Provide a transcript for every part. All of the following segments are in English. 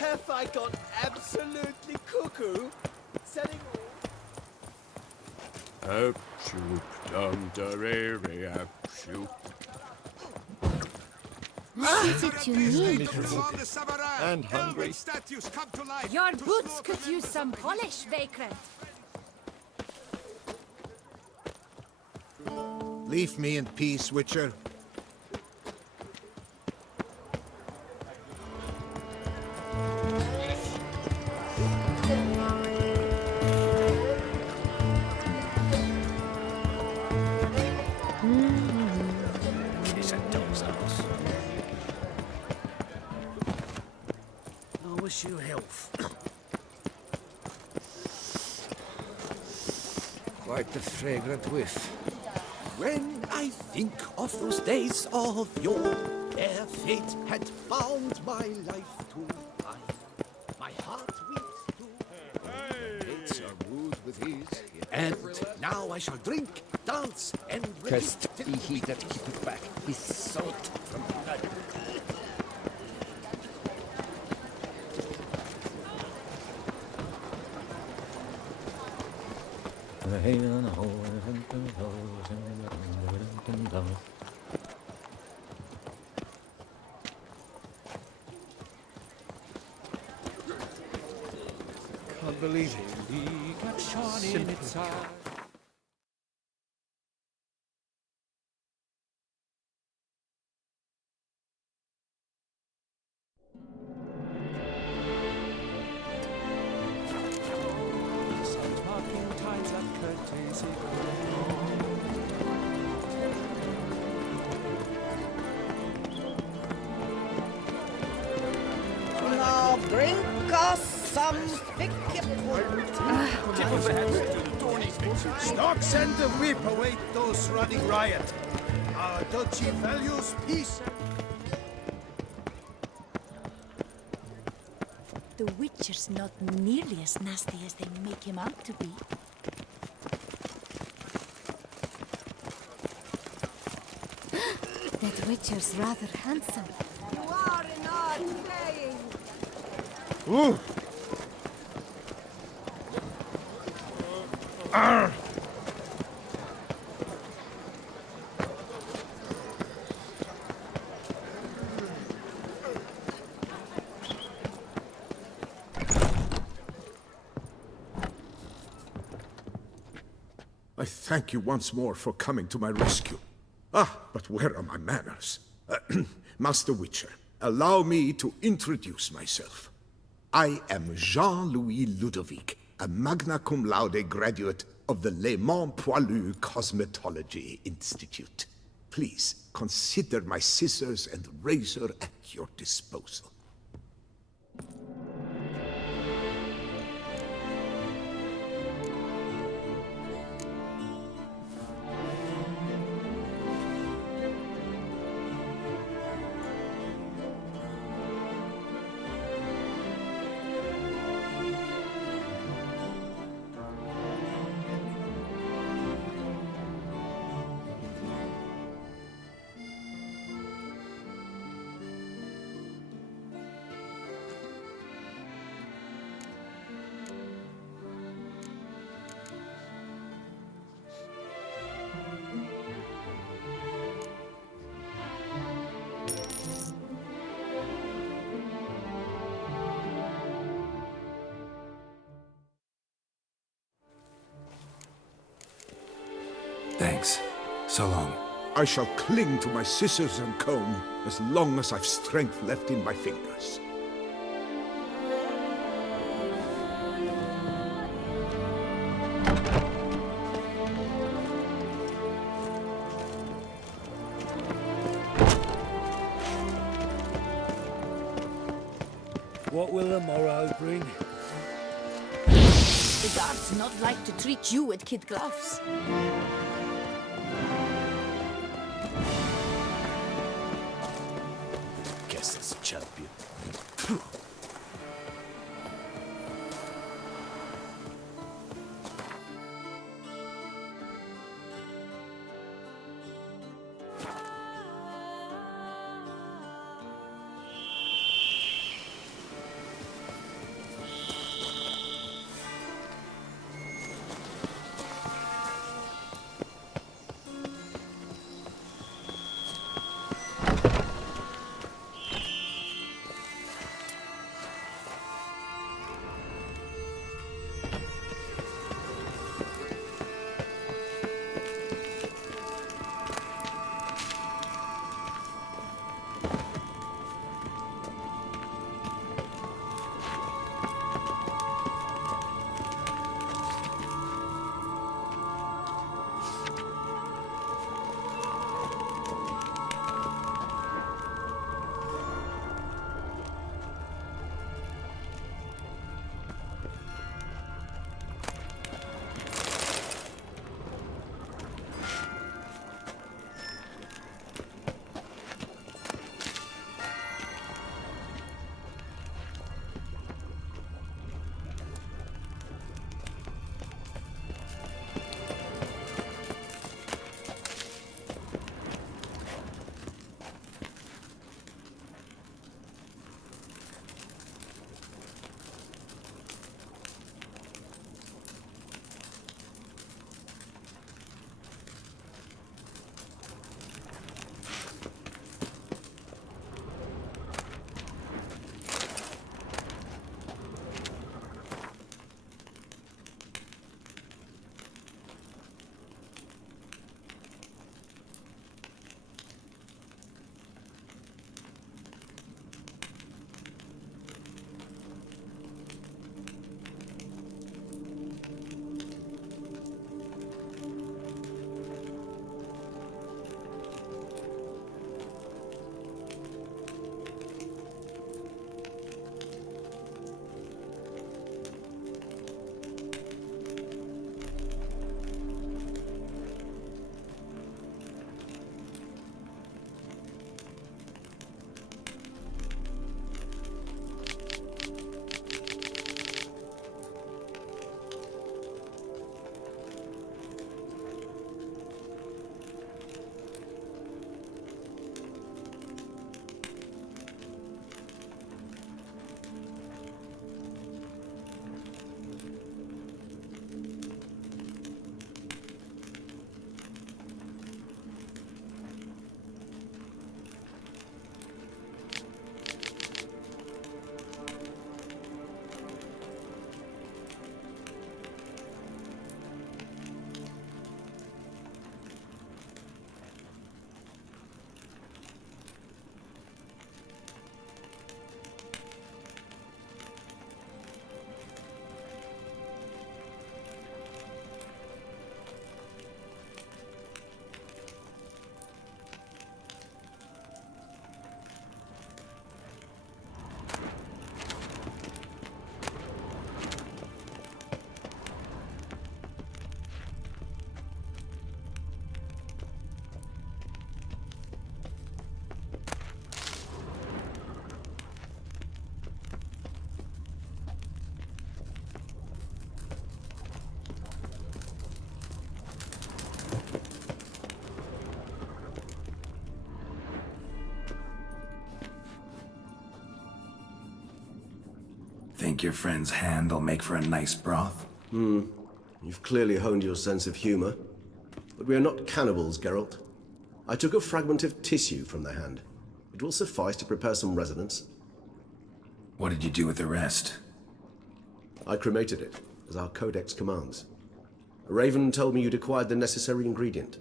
Have I gone absolutely cuckoo? Setting Up, shoop, dum, darere, up, shoop. What is it you need? And hungry. Your boots could use some polish, Vagrant. Leave me in peace, Witcher. It's a dog's house. I wish you health. Quite the fragrant whiff. When I think of those days of yore, ere fate had bound my life to life, my heart weeps to Fates are wooed with ease, and now I shall drink, dance, and Cursed be he that keepeth back his salt from blood. Can't believe it. Simple. Now bring us some thick Stocks and the whip await those running riot. Our duchy values peace. The Witcher's not nearly as nasty as they make him out to be. That Witcher's rather handsome. You are not playing. Ooh. I thank you once more for coming to my rescue. Ah, but where are my manners? Master Witcher, allow me to introduce myself. I am Jean-Louis Ludovic, a magna cum laude graduate of the Le Mans Poilu Cosmetology Institute. Please consider my scissors and razor at your disposal. Thanks. So long. I shall cling to my scissors and comb as long as I've strength left in my fingers. What will the morrow bring? The guards not like to treat you with kid gloves. Guess it's a champion. Think your friend's hand will make for a nice broth? You've clearly honed your sense of humor. But we are not cannibals, Geralt. I took a fragment of tissue from the hand. It will suffice to prepare some resonance. What did you do with the rest? I cremated it, as our codex commands. Raven told me you'd acquired the necessary ingredient.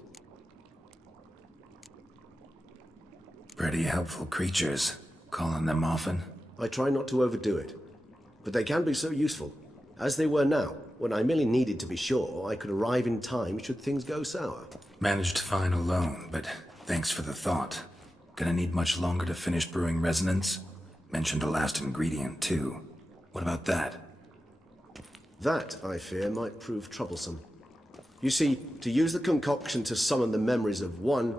Pretty helpful creatures. Calling them often? I try not to overdo it, but they can be so useful, as they were now, when I merely needed to be sure I could arrive in time should things go sour. Managed fine alone, but thanks for the thought. Gonna need much longer to finish brewing resonance? Mentioned a last ingredient, too. What about that? That, I fear, might prove troublesome. You see, to use the concoction to summon the memories of one,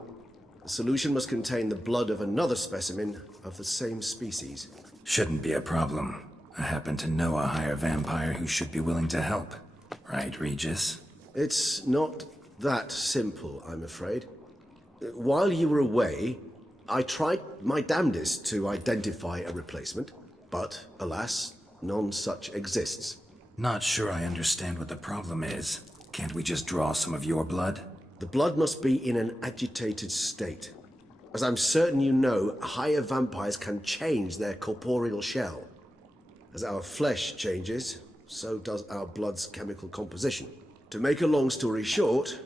the solution must contain the blood of another specimen of the same species. Shouldn't be a problem. I happen to know a higher vampire who should be willing to help. Right, Regis? It's not that simple, I'm afraid. While you were away, I tried my damnedest to identify a replacement, but alas, none such exists. Not sure I understand what the problem is. Can't we just draw some of your blood? The blood must be in an agitated state. As I'm certain you know, higher vampires can change their corporeal shell. As our flesh changes, so does our blood's chemical composition. To make a long story short,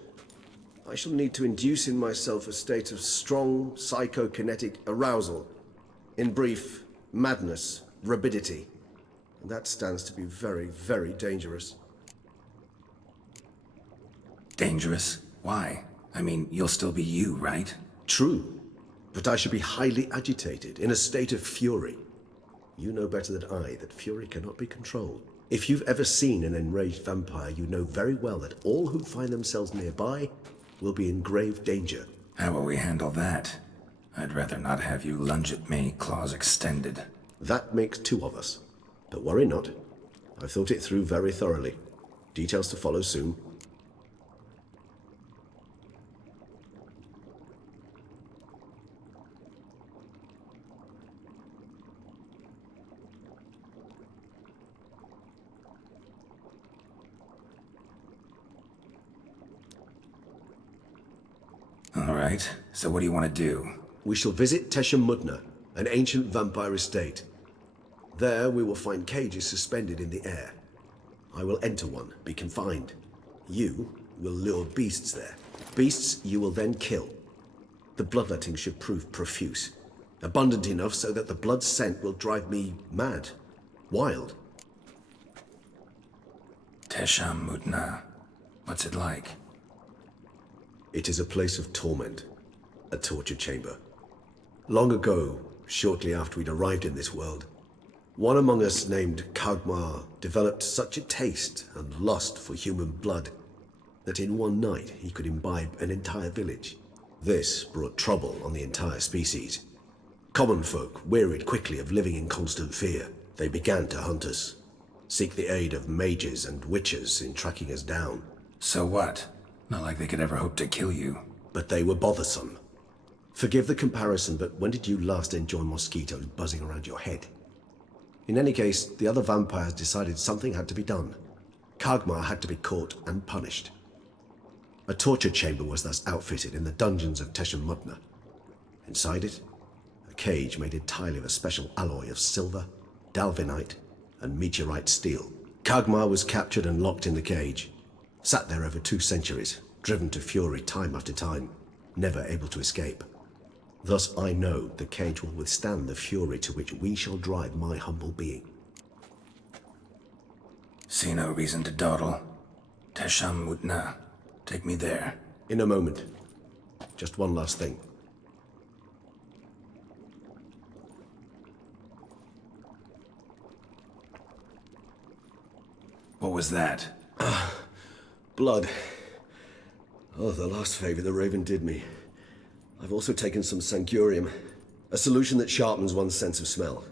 I shall need to induce in myself a state of strong psychokinetic arousal. In brief, madness, rabidity. And that stands to be very, very dangerous. Dangerous? Why? I mean, you'll still be you, right? True, but I should be highly agitated, in a state of fury. You know better than I that fury cannot be controlled. If you've ever seen an enraged vampire, you know very well that all who find themselves nearby will be in grave danger. How will we handle that? I'd rather not have you lunge at me, claws extended. That makes two of us. But worry not. I've thought it through very thoroughly. Details to follow soon. All right, so what do you want to do? We shall visit Teshem Mutna, an ancient vampire estate. There we will find cages suspended in the air. I will enter one, be confined. You will lure beasts there. Beasts you will then kill. The bloodletting should prove profuse. Abundant enough so that the blood scent will drive me mad. Wild. Teshem Mutna. What's it like? It is a place of torment. A torture chamber. Long ago, shortly after we'd arrived in this world, one among us named Kagmar developed such a taste and lust for human blood that in one night he could imbibe an entire village. This brought trouble on the entire species. Common folk wearied quickly of living in constant fear. They began to hunt us, seek the aid of mages and witches in tracking us down. So what? Not like they could ever hope to kill you. But they were bothersome. Forgive the comparison, but when did you last enjoy mosquitoes buzzing around your head? In any case, the other vampires decided something had to be done. Kagmar had to be caught and punished. A torture chamber was thus outfitted in the dungeons of Teshem Mutna. Inside it, a cage made entirely of a special alloy of silver, dalvinite, and meteorite steel. Kagmar was captured and locked in the cage. Sat there over 2 centuries, driven to fury time after time, never able to escape. Thus I know the cage will withstand the fury to which we shall drive my humble being. See no reason to dawdle. Teshem Mutna. Take me there. In a moment. Just one last thing. What was that? Blood. Oh, the last favor the Raven did me. I've also taken some Sancurium, a solution that sharpens one's sense of smell.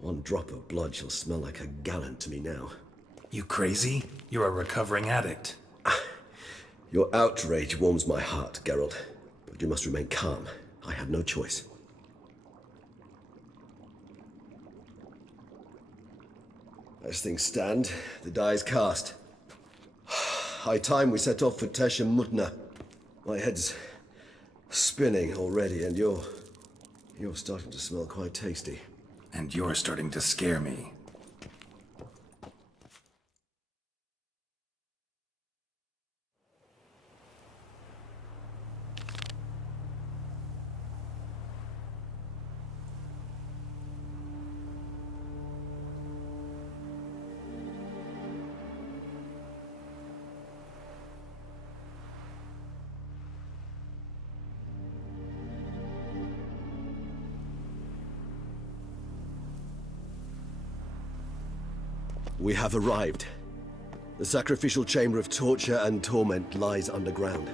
One drop of blood shall smell like a gallon to me now. You crazy? You're a recovering addict. Your outrage warms my heart, Geralt. But you must remain calm. I have no choice. As things stand, the die is cast. High time we set off for Tesha Mutna. My head's spinning already, and you're starting to smell quite tasty. And you're starting to scare me. We have arrived. The sacrificial chamber of torture and torment lies underground.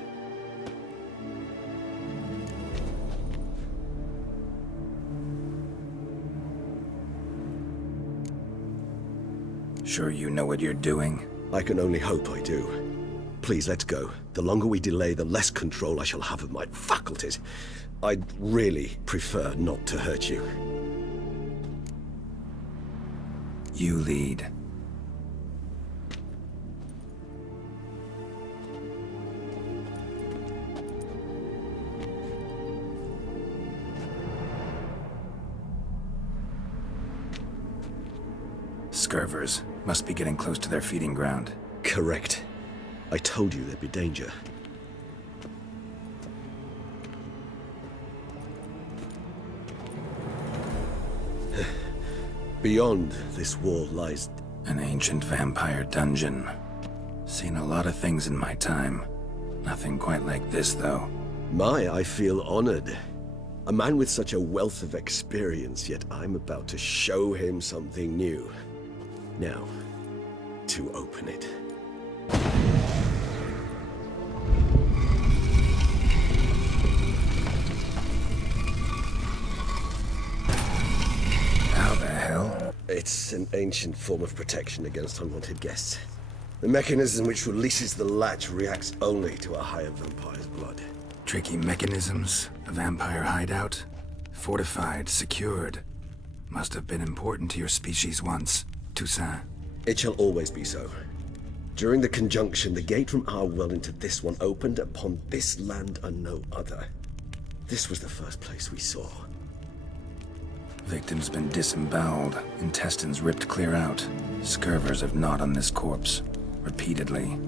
Sure you know what you're doing? I can only hope I do. Please, let's go. The longer we delay, the less control I shall have of my faculties. I'd really prefer not to hurt you. You lead. Scurvers must be getting close to their feeding ground. Correct. I told you there'd be danger. Beyond this wall lies... An ancient vampire dungeon. Seen a lot of things in my time. Nothing quite like this, though. I feel honored. A man with such a wealth of experience, yet I'm about to show him something new. Now, to open it. How the hell? It's an ancient form of protection against unwanted guests. The mechanism which releases the latch reacts only to a higher vampire's blood. Tricky mechanisms, a vampire hideout. Fortified, secured. Must have been important to your species once, Toussaint. It shall always be so. During the conjunction, the gate from our world into this one opened upon this land and no other. This was the first place we saw. Victim's been disemboweled, intestines ripped clear out. Scurvers have gnawed on this corpse, repeatedly.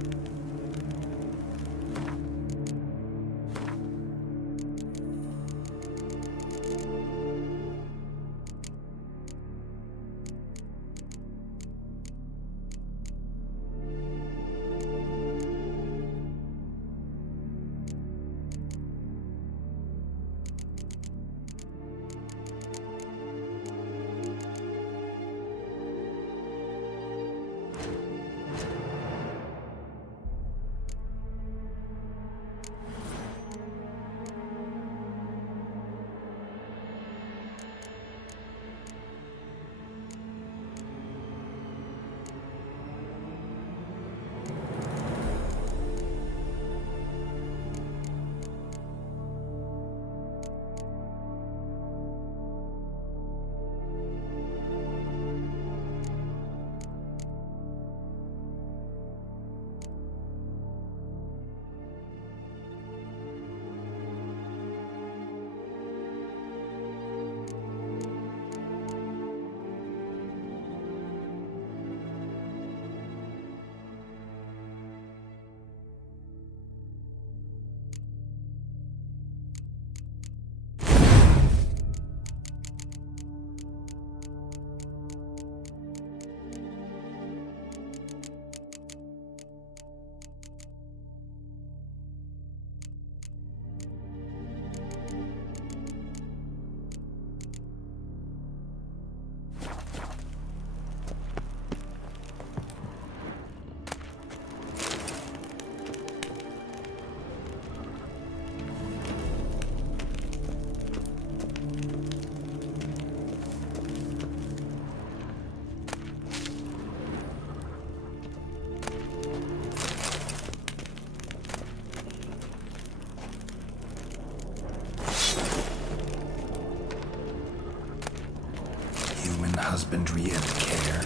Husbandry and care.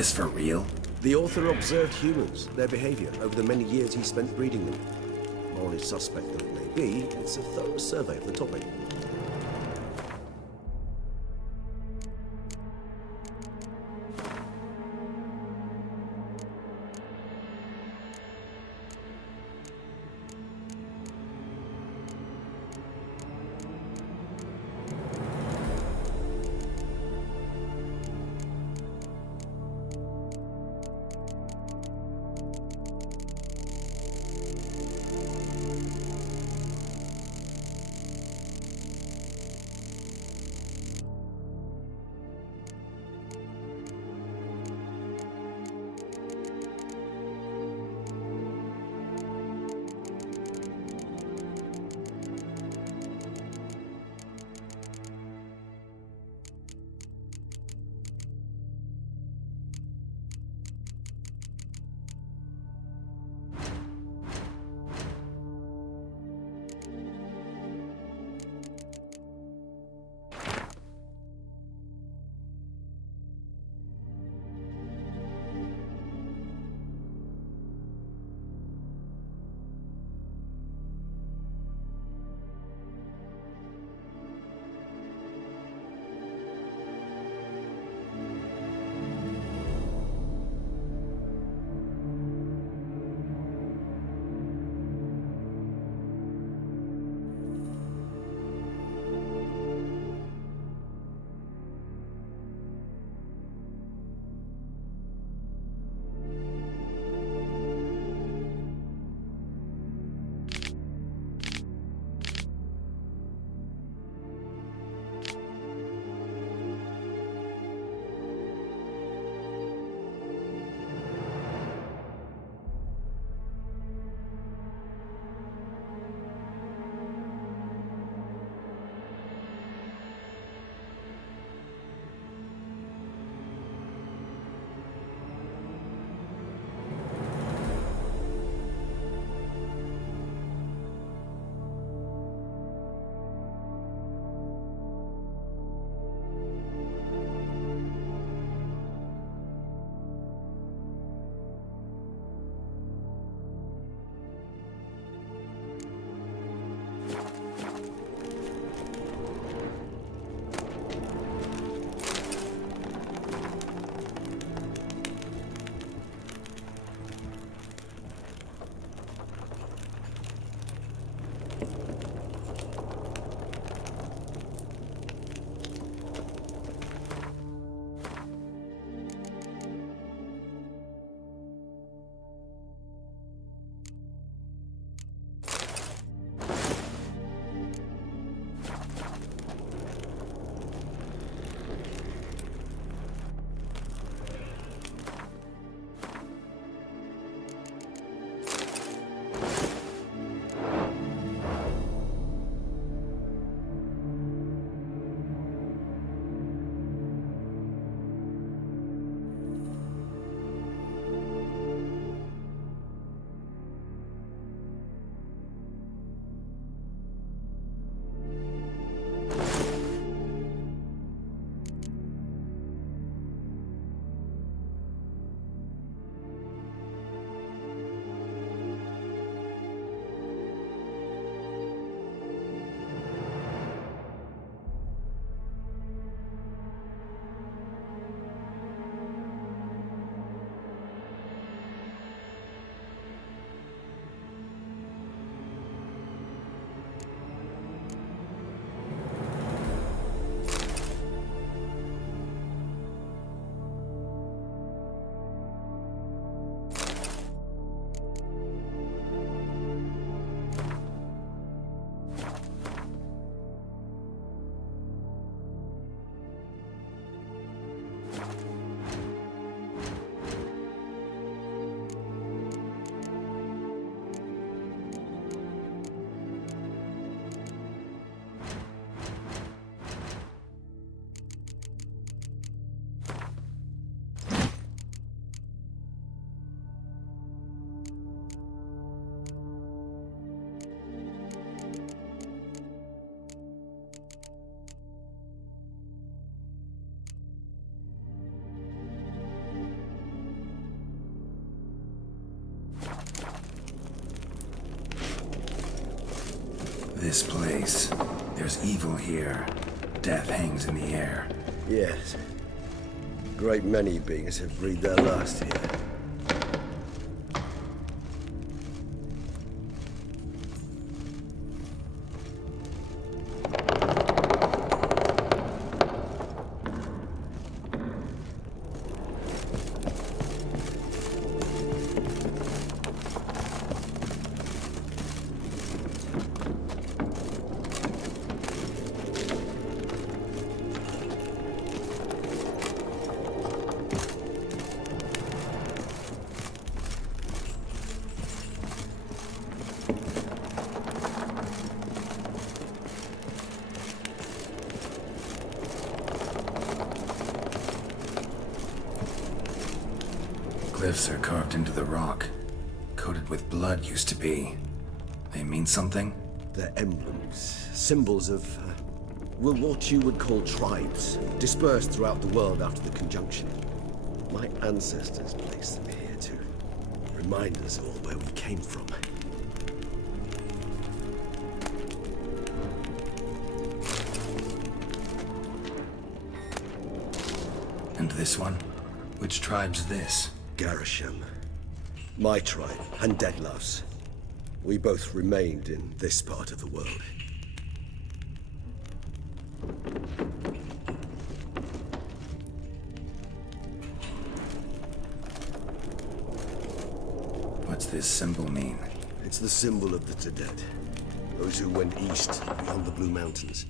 This for real? The author observed humans, their behavior, over the many years he spent breeding them. Morally suspect though it may be, it's a thorough survey of the topic. this place. There's evil here. Death hangs in the air. Yes. Great many beings have breathed their last here. Glyphs are carved into the rock. Coated with blood used to be. They mean something? They're emblems, symbols of, well, what you would call tribes, dispersed throughout the world after the conjunction. My ancestors placed them here to remind us all where we came from. And this one? Which tribe's this? Garisham. My tribe, and Deadlove's. We both remained in this part of the world. What's this symbol mean? It's the symbol of the Tedet. Those who went east, beyond the Blue Mountains.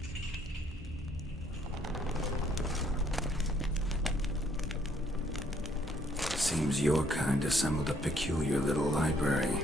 Seems your kind assembled a peculiar little library.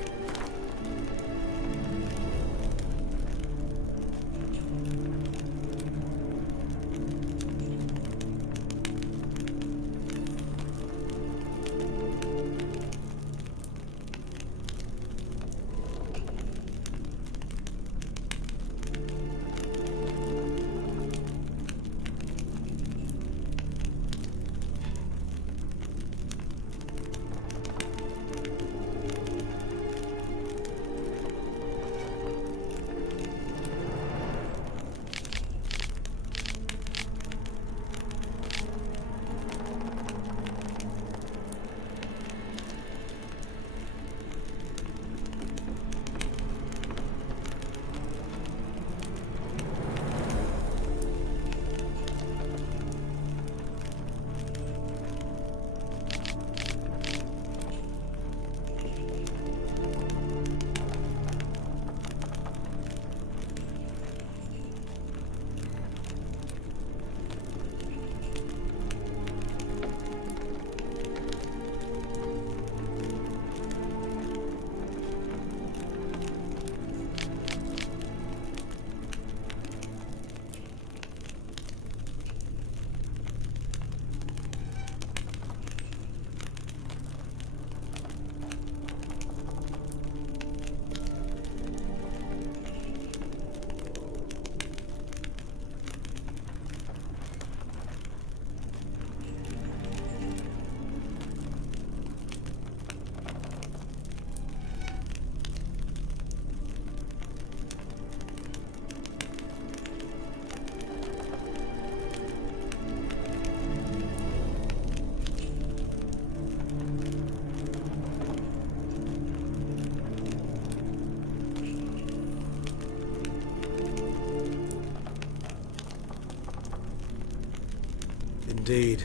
Indeed,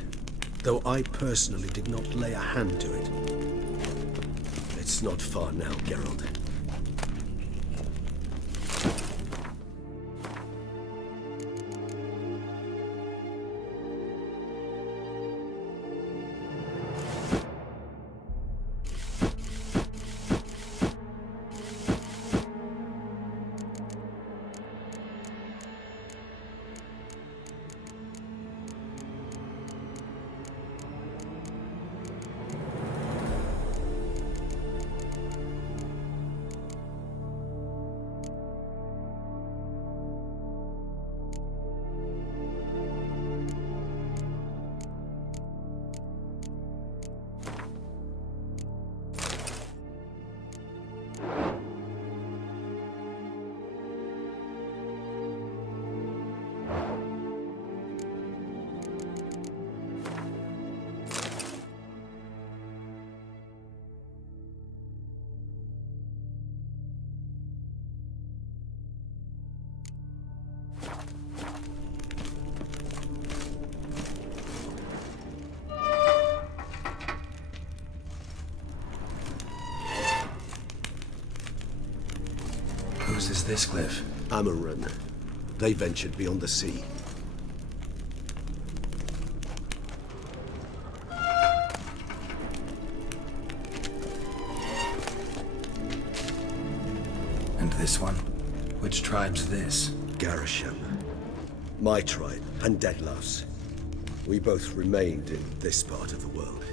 though I personally did not lay a hand to it. It's not far now, Geralt. What's this glyph? Amaran. They ventured beyond the sea. And this one? Which tribe's this? Garisham. My tribe and Deadlough's. We both remained in this part of the world.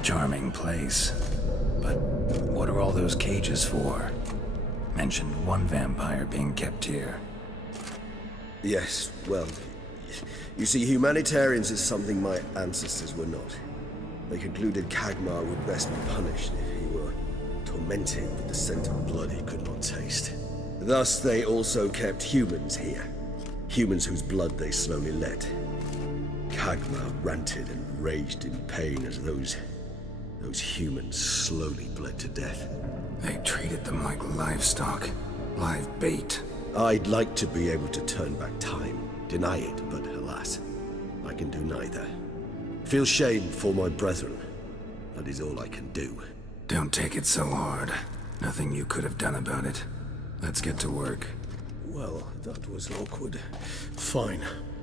Charming place. But what are all those cages for? Mentioned one vampire being kept here. Yes, well, you see, humanitarians is something my ancestors were not. They concluded Kagmar would best be punished if he were tormented with the scent of blood he could not taste. Thus, they also kept humans here. Humans whose blood they slowly let. Kagmar ranted and raged in pain as those Those humans slowly bled to death. They treated them like livestock. Live bait. I'd like to be able to turn back time, deny it, but alas, I can do neither. Feel shame for my brethren. That is all I can do. Don't take it so hard. Nothing you could have done about it. Let's get to work. Well, that was awkward. Fine.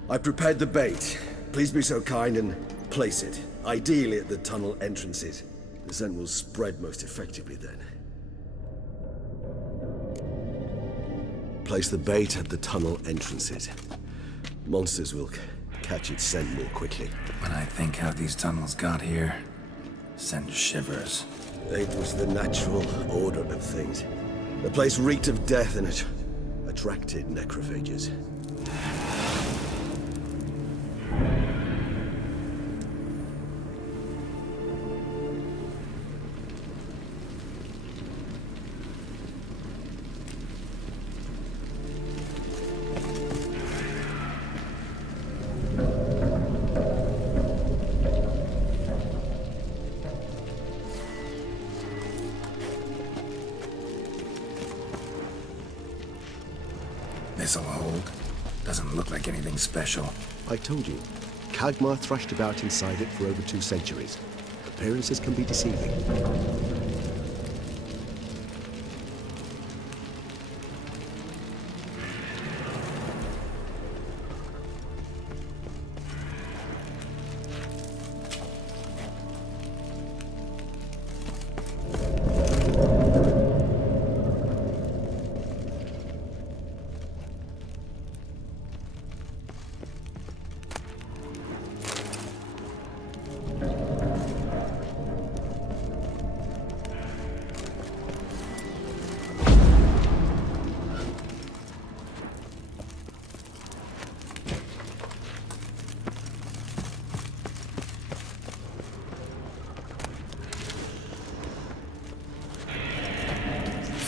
I prepared the bait. Please be so kind and place it, ideally at the tunnel entrances. The scent will spread most effectively then. Place the bait at the tunnel entrances. Monsters will catch its scent more quickly. When I think how these tunnels got here, send shivers. It was the natural order of things. The place reeked of death and it attracted necrophages. This'll hold. Doesn't look like anything special. I told you, Kagmar thrashed about inside it for over 2 centuries. Appearances can be deceiving.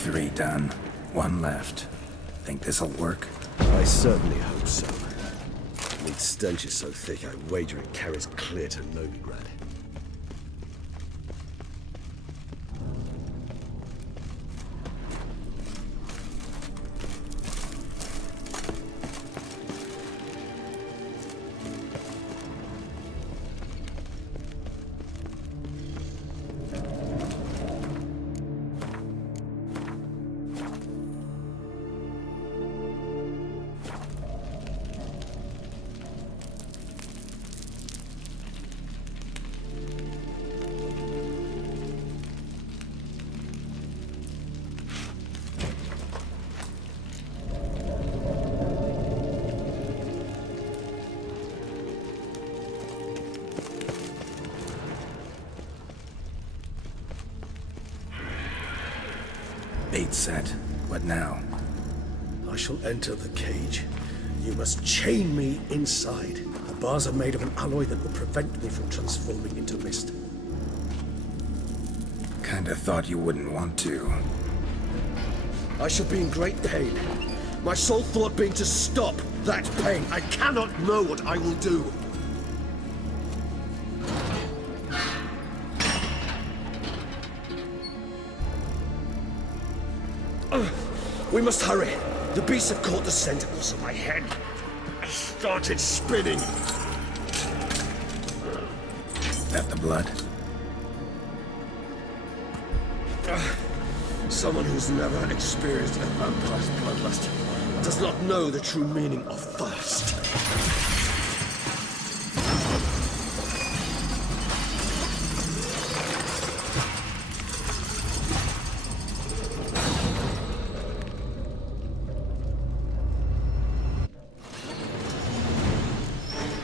Three done. One left. Think this'll work? I certainly hope so. The stench is so thick, I wager it carries clear to Novigrad. Bait set. What now? I shall enter the cage. You must chain me inside. The bars are made of an alloy that will prevent me from transforming into mist. Kinda thought you wouldn't want to. I shall be in great pain. My sole thought being to stop that pain. I cannot know what I will do. We must hurry. The beasts have caught the scent, also my head. I started spinning. That the blood? Someone who's never experienced a vampire's bloodlust does not know the true meaning of thirst.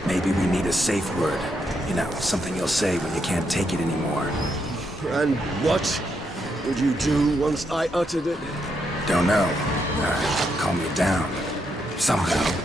Maybe we need a safe word. You know, something you'll say when you can't take it anymore. And what would you do once I uttered it? Don't know. Calm me down. Somehow.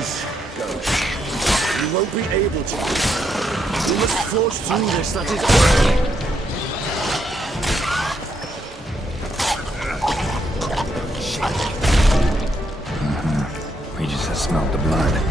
Please, go. You won't be able to. We must forge through this, that is all. We just have smelled the blood.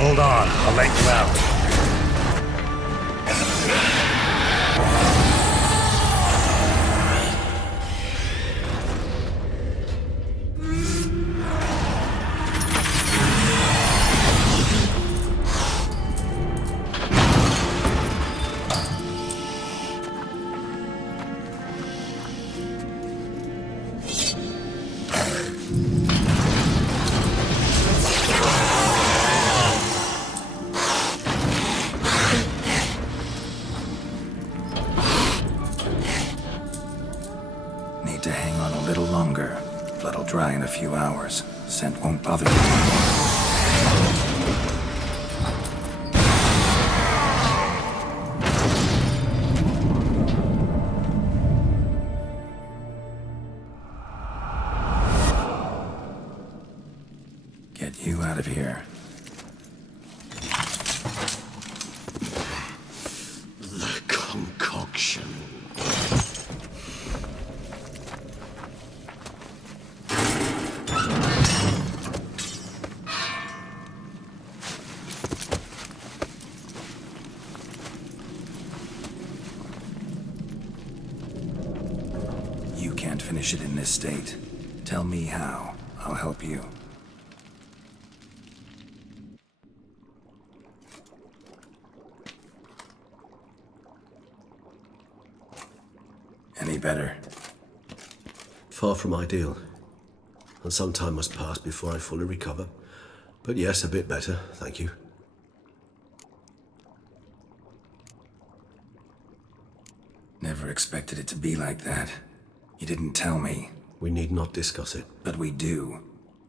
Hold on, I'll let you out. Need to hang on a little longer. Blood'll dry in a few hours. Scent won't bother you. Get you out of here. The concoction. You can't finish it in this state. Tell me how. I'll help you. Any better? Far from ideal. And some time must pass before I fully recover. But yes, a bit better, thank you. Never expected it to be like that. You didn't tell me. We need not discuss it. But we do.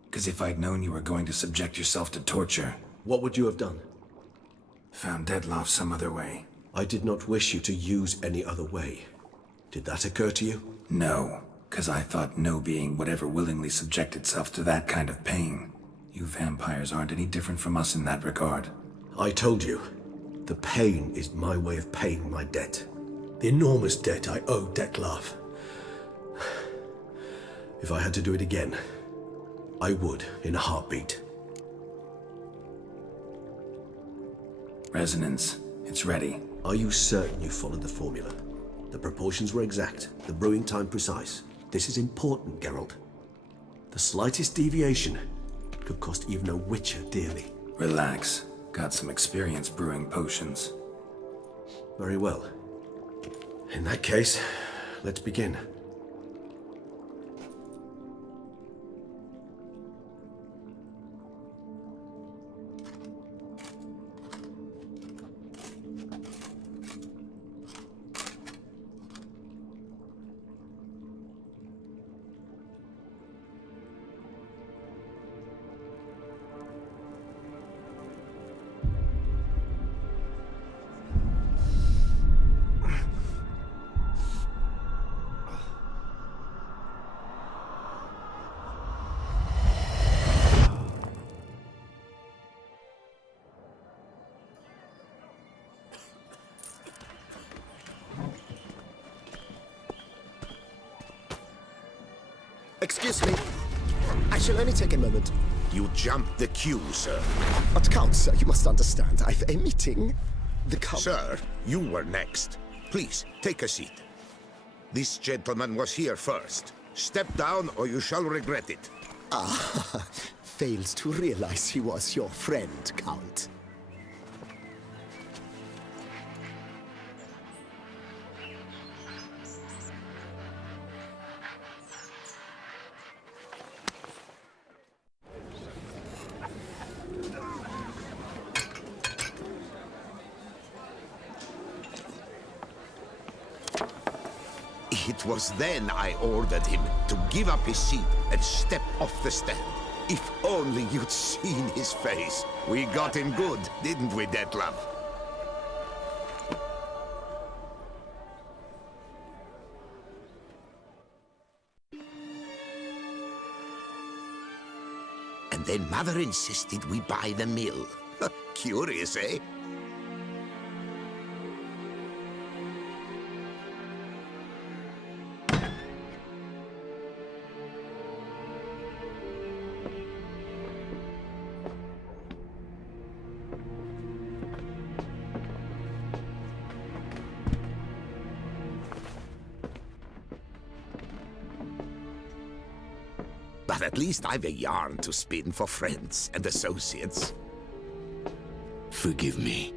Because if I'd known you were going to subject yourself to torture... What would you have done? Found Dettlaff some other way. I did not wish you to use any other way. Did that occur to you? No, because I thought no being would ever willingly subject itself to that kind of pain. You vampires aren't any different from us in that regard. I told you, the pain is my way of paying my debt. The enormous debt I owe Dettlaff. If I had to do it again, I would in a heartbeat. Resonance. It's ready. Are you certain you followed the formula? The proportions were exact, the brewing time precise. This is important, Geralt. The slightest deviation could cost even a witcher dearly. Relax. Got some experience brewing potions. Very well. In that case, let's begin. Excuse me. I shall only take a moment. You jumped the queue, sir. But Count, sir, you must understand. I've a meeting. The Count... Sir, you were next. Please, take a seat. This gentleman was here first. Step down or you shall regret it. Ah, fails to realize he was your friend, Count. It was then I ordered him to give up his seat and step off the stand. If only you'd seen his face. We got him good, didn't we, Dettlaff? And then Mother insisted we buy the mill. Curious, eh? But at least I've a yarn to spin for friends and associates. Forgive me.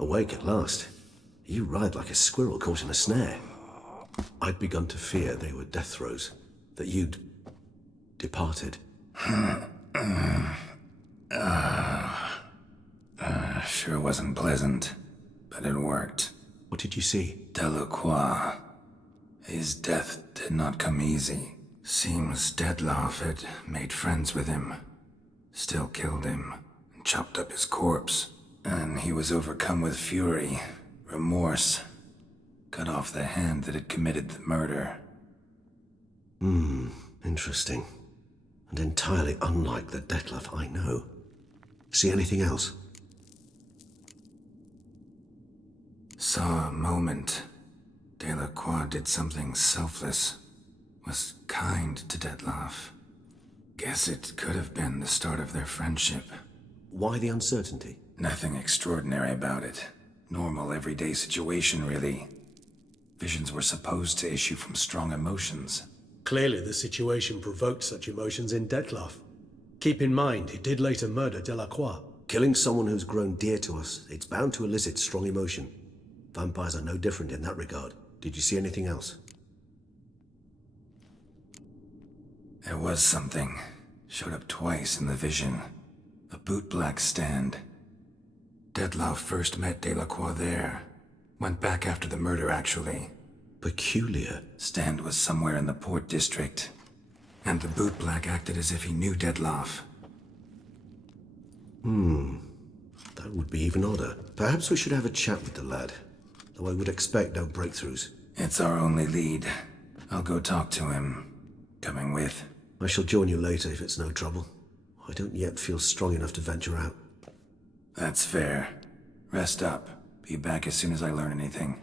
Awake at last. You ride like a squirrel caught in a snare. I'd begun to fear they were death throes, that you'd departed. Sure wasn't pleasant, but it worked. What did you see? Delacroix. His death did not come easy. Seems Dettlaff had made friends with him, still killed him, and chopped up his corpse. And he was overcome with fury, remorse, cut off the hand that had committed the murder. Interesting. And entirely unlike the Dettlaff I know. See anything else? Saw a moment. Delacroix did something selfless. Was kind to Dettlaff. Guess it could have been the start of their friendship. Why the uncertainty? Nothing extraordinary about it. Normal, everyday situation, really. Visions were supposed to issue from strong emotions. Clearly the situation provoked such emotions in Dettlaff. Keep in mind, he did later murder Delacroix. Killing someone who's grown dear to us, it's bound to elicit strong emotion. Vampires are no different in that regard. Did you see anything else? There was something. Showed up twice in the vision. A bootblack stand. Dettlaff first met Delacroix there. Went back after the murder, actually. Peculiar. Stand was somewhere in the port district. And the bootblack acted as if he knew Dettlaff. That would be even odder. Perhaps we should have a chat with the lad. Though I would expect no breakthroughs. It's our only lead. I'll go talk to him. Coming with? I shall join you later if it's no trouble. I don't yet feel strong enough to venture out. That's fair. Rest up. Be back as soon as I learn anything.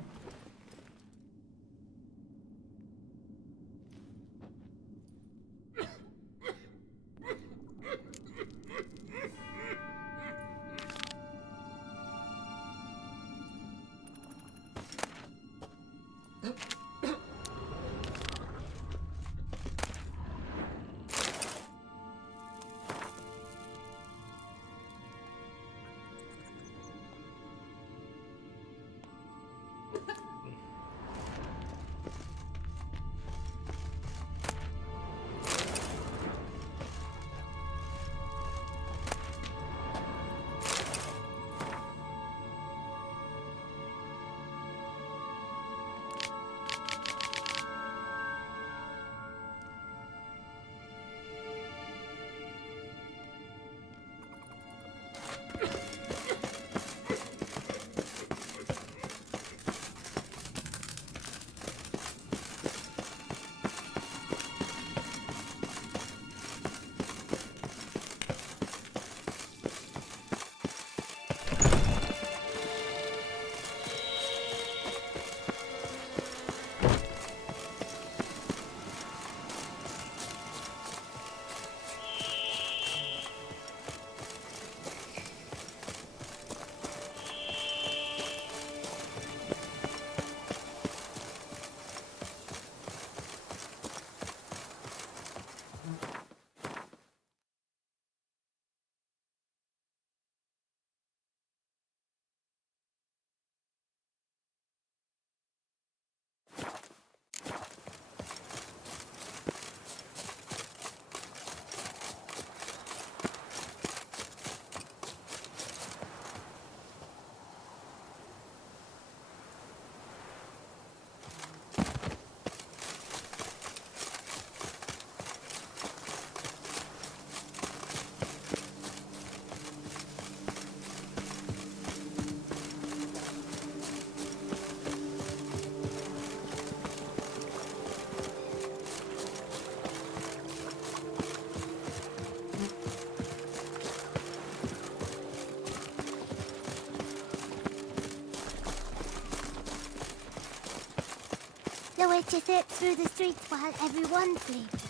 The way to sit through the streets while everyone sleeps.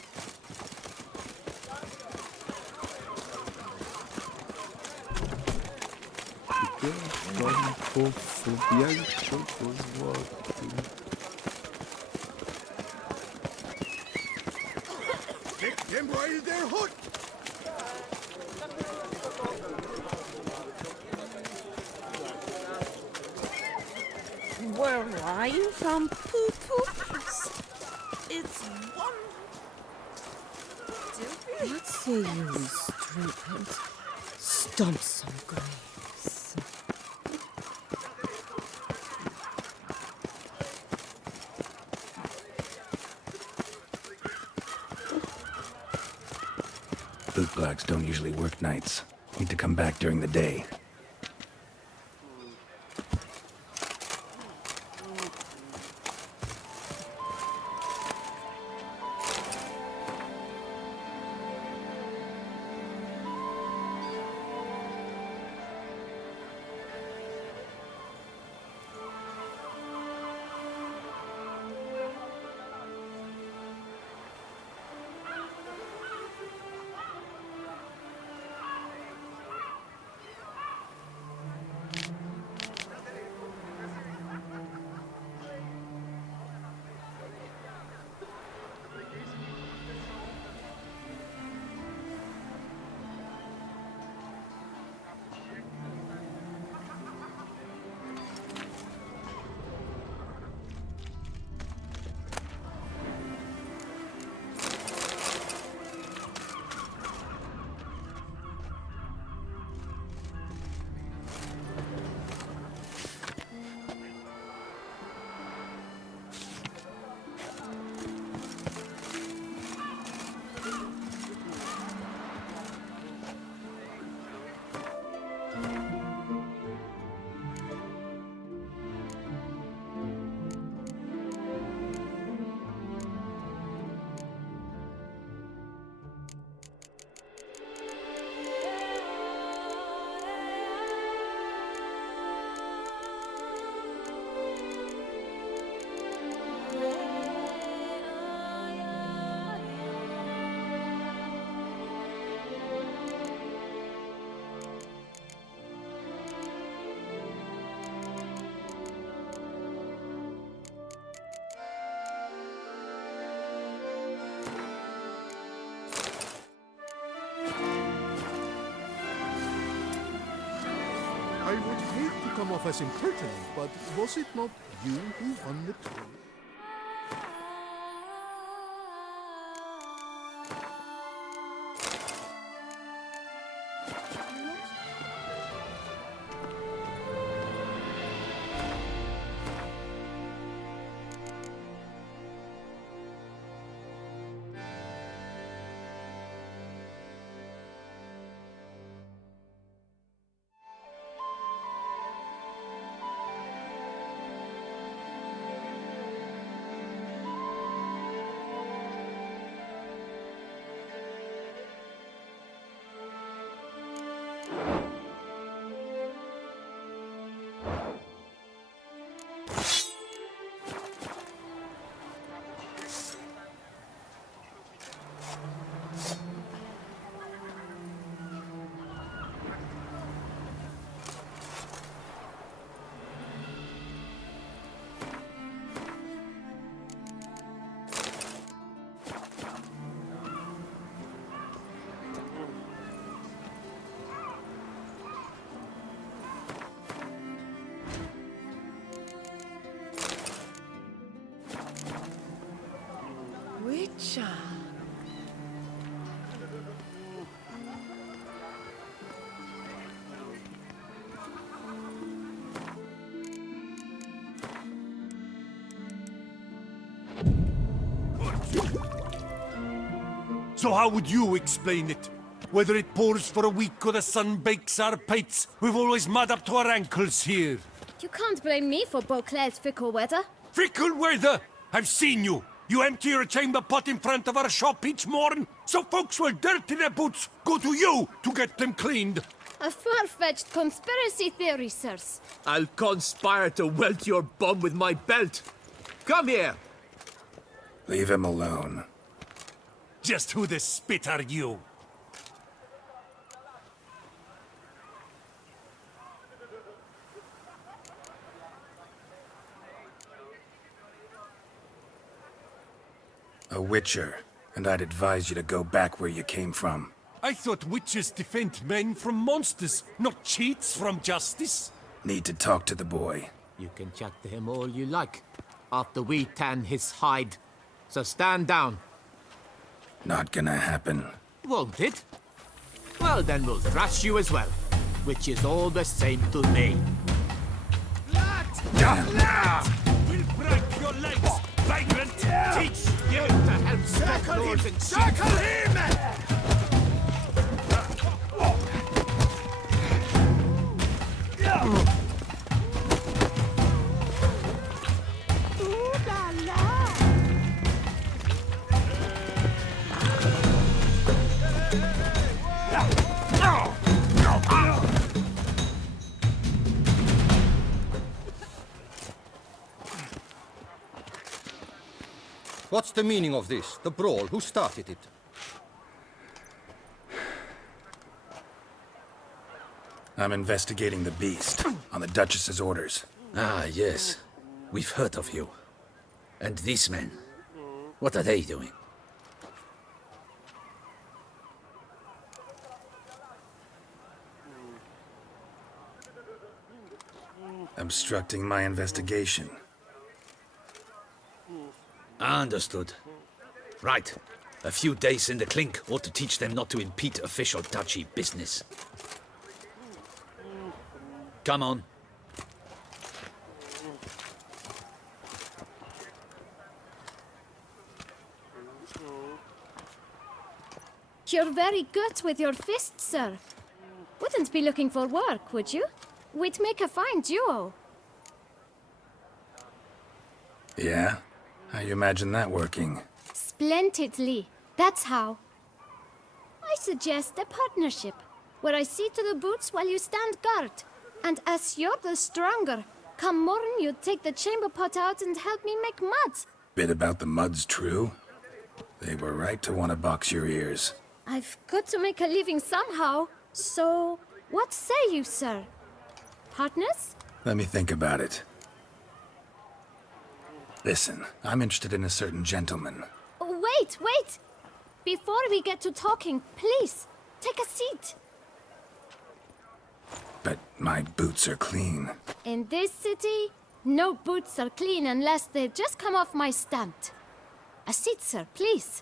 Get them while they're hot! We're lying from poo-poo. It's one. What say you, stupid? Stomp some graves. Bootblacks don't usually work nights. Need to come back during the day. I would hate to come off as impertinent, but was it not you who won the tournament? Witcher. So how would you explain it? Whether it pours for a week or the sun bakes our pates, we've always mud up to our ankles here. You can't blame me for Beauclair's fickle weather. Fickle weather! I've seen you! You empty your chamber pot in front of our shop each morn, so folks will dirty their boots go to you to get them cleaned. A far-fetched conspiracy theory, sirs. I'll conspire to welt your bum with my belt. Come here! Leave him alone. Just who the spit are you? A witcher, and I'd advise you to go back where you came from. I thought witches defend men from monsters, not cheats from justice. Need to talk to the boy. You can chat to him all you like, after we tan his hide. So stand down. Not gonna happen. Won't it? Well, then we'll thrash you as well, which is all the same to me. We'll break your legs, vagrant! Teach you to help Circle him! Circle him! What's the meaning of this? The brawl? Who started it? I'm investigating the beast, on the Duchess's orders. Ah, yes. We've heard of you. And these men, what are they doing? Obstructing my investigation. Understood. Right. A few days in the clink ought to teach them not to impede official duchy business. Come on. You're very good with your fists, sir. Wouldn't be looking for work, would you? We'd make a fine duo. Yeah? How you imagine that working? Splendidly. That's how. I suggest a partnership, where I see to the boots while you stand guard. And as you're the stronger, come morn you take the chamber pot out and help me make mud. Bit about the mud's true? They were right to want to box your ears. I've got to make a living somehow, so what say you, sir? Partners? Let me think about it. Listen, I'm interested in a certain gentleman. Wait, wait! Before we get to talking, please, take a seat. But my boots are clean. In this city, no boots are clean unless they just come off my stand. A seat, sir, please.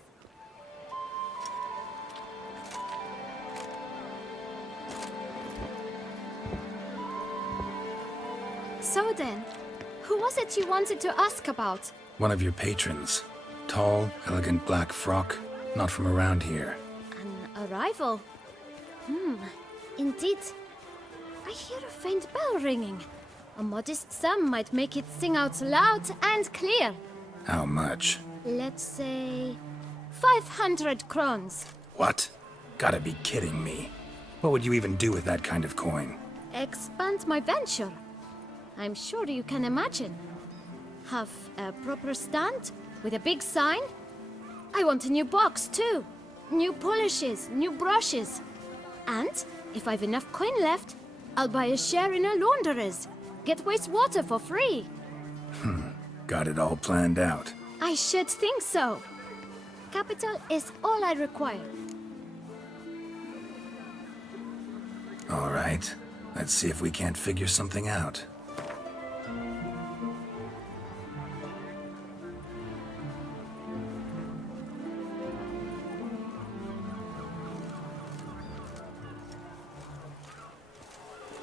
So then, who was it you wanted to ask about? One of your patrons. Tall, elegant black frock. Not from around here. An arrival? Indeed. I hear a faint bell ringing. A modest sum might make it sing out loud and clear. How much? Let's say 500 crowns. What? Gotta be kidding me. What would you even do with that kind of coin? Expand my venture. I'm sure you can imagine. Have a proper stand with a big sign. I want a new box too. New polishes, new brushes. And if I've enough coin left, I'll buy a share in a launderer's. Get wastewater for free. Got it all planned out. I should think so. Capital is all I require. All right. Let's see if we can't figure something out.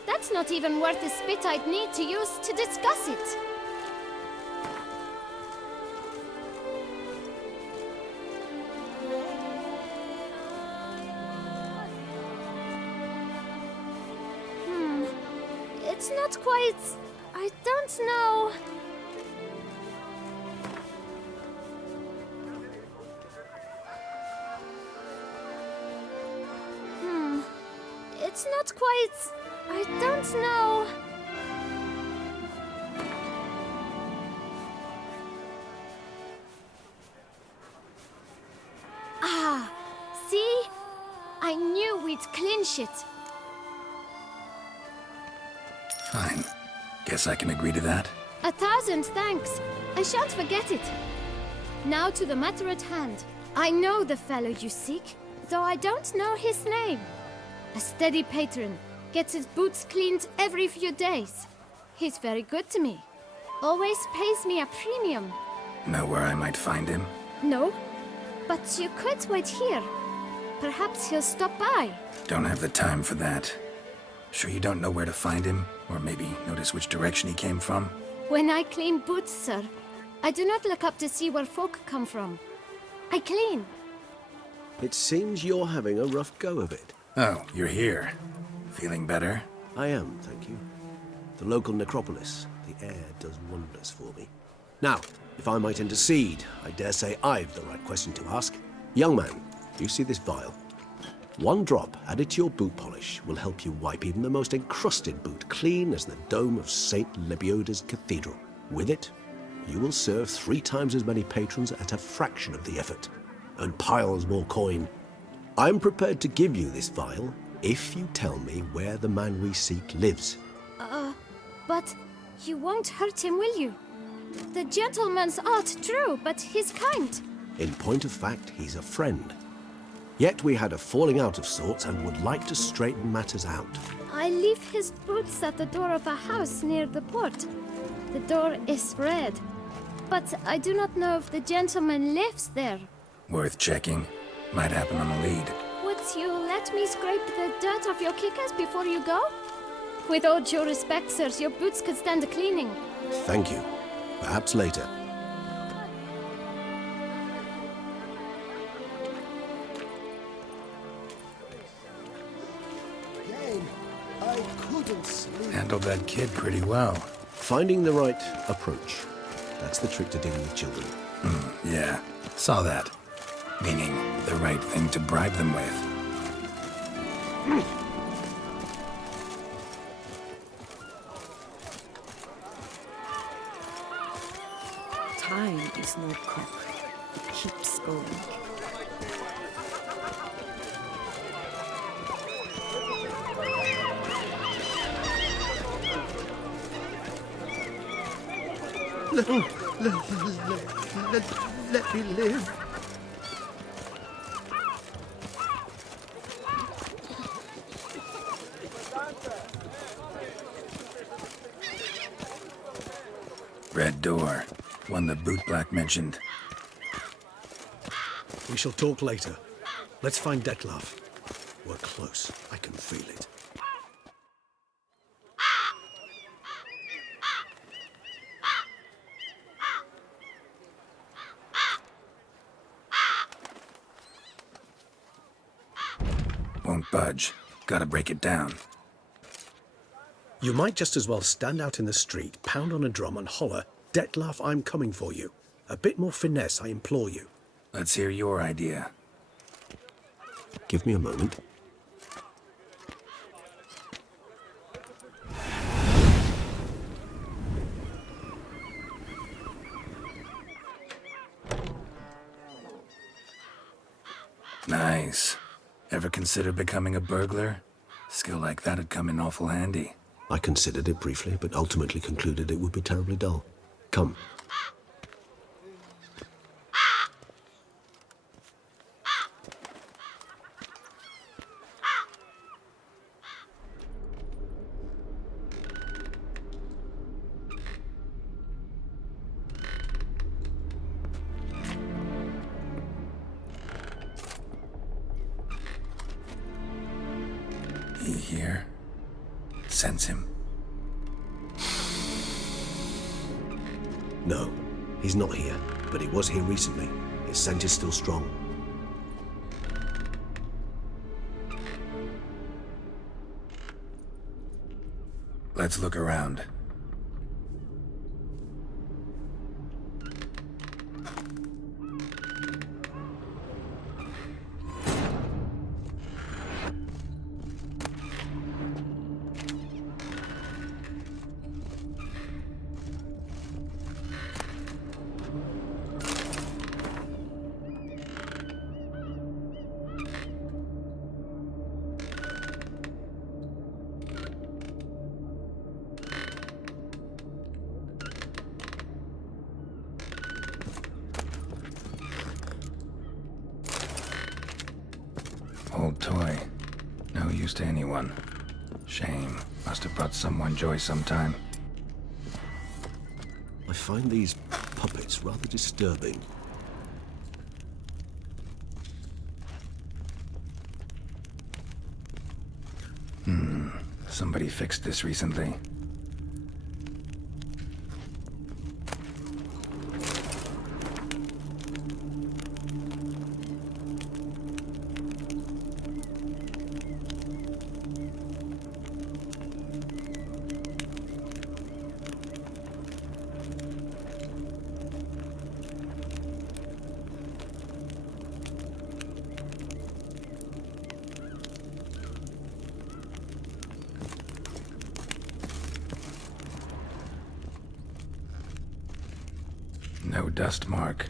That's not even worth the spit I'd need to use to discuss it. It's not quite... I don't know... It's not quite... I don't know... Ah, see? I knew we'd clinch it. Fine. Guess I can agree to that. 1,000 thanks. I shan't forget it. Now to the matter at hand. I know the fellow you seek, though I don't know his name. A steady patron, gets his boots cleaned every few days. He's very good to me. Always pays me a premium. Know where I might find him? No, but you could wait here. Perhaps he'll stop by. Don't have the time for that. Sure you don't know where to find him? Or maybe notice which direction he came from? When I clean boots, sir, I do not look up to see where folk come from. I clean. It seems you're having a rough go of it. Oh, you're here. Feeling better? I am, thank you. The local necropolis. The air does wonders for me. Now, if I might intercede, I dare say I've the right question to ask. Young man, you see this vial? One drop added to your boot polish will help you wipe even the most encrusted boot clean as the dome of St. Lebioda's Cathedral. With it, you will serve 3 times as many patrons at a fraction of the effort, and piles more coin. I'm prepared to give you this vial if you tell me where the man we seek lives. But you won't hurt him, will you? The gentleman's art, true, but he's kind. In point of fact, he's a friend. Yet we had a falling out of sorts and would like to straighten matters out. I leave his boots at the door of a house near the port. The door is red, but I do not know if the gentleman lives there. Worth checking. Might happen on a lead. Would you let me scrape the dirt off your kickers before you go? With all due respect, sirs, your boots could stand a cleaning. Thank you. Perhaps later. Again, I couldn't sleep. Handled that kid pretty well. Finding the right approach. That's the trick to dealing with children. Yeah, saw that. Meaning, the right thing to bribe them with. Time is no clock. It keeps going. Let me live. Red door. One the bootblack mentioned. We shall talk later. Let's find Detlef. We're close. I can feel it. Won't budge. Gotta break it down. You might just as well stand out in the street, pound on a drum and holler, "Detlef, I'm coming for you." A bit more finesse, I implore you. Let's hear your idea. Give me a moment. Nice. Ever consider becoming a burglar? Skill like that'd come in awful handy. I considered it briefly, but ultimately concluded it would be terribly dull. Come. He here? Sense him? No, he's not here, but he was here recently. His scent is still strong. Let's look around. Old toy. No use to anyone. Shame. Must have brought someone joy sometime. I find these puppets rather disturbing. Somebody fixed this recently. dust mark.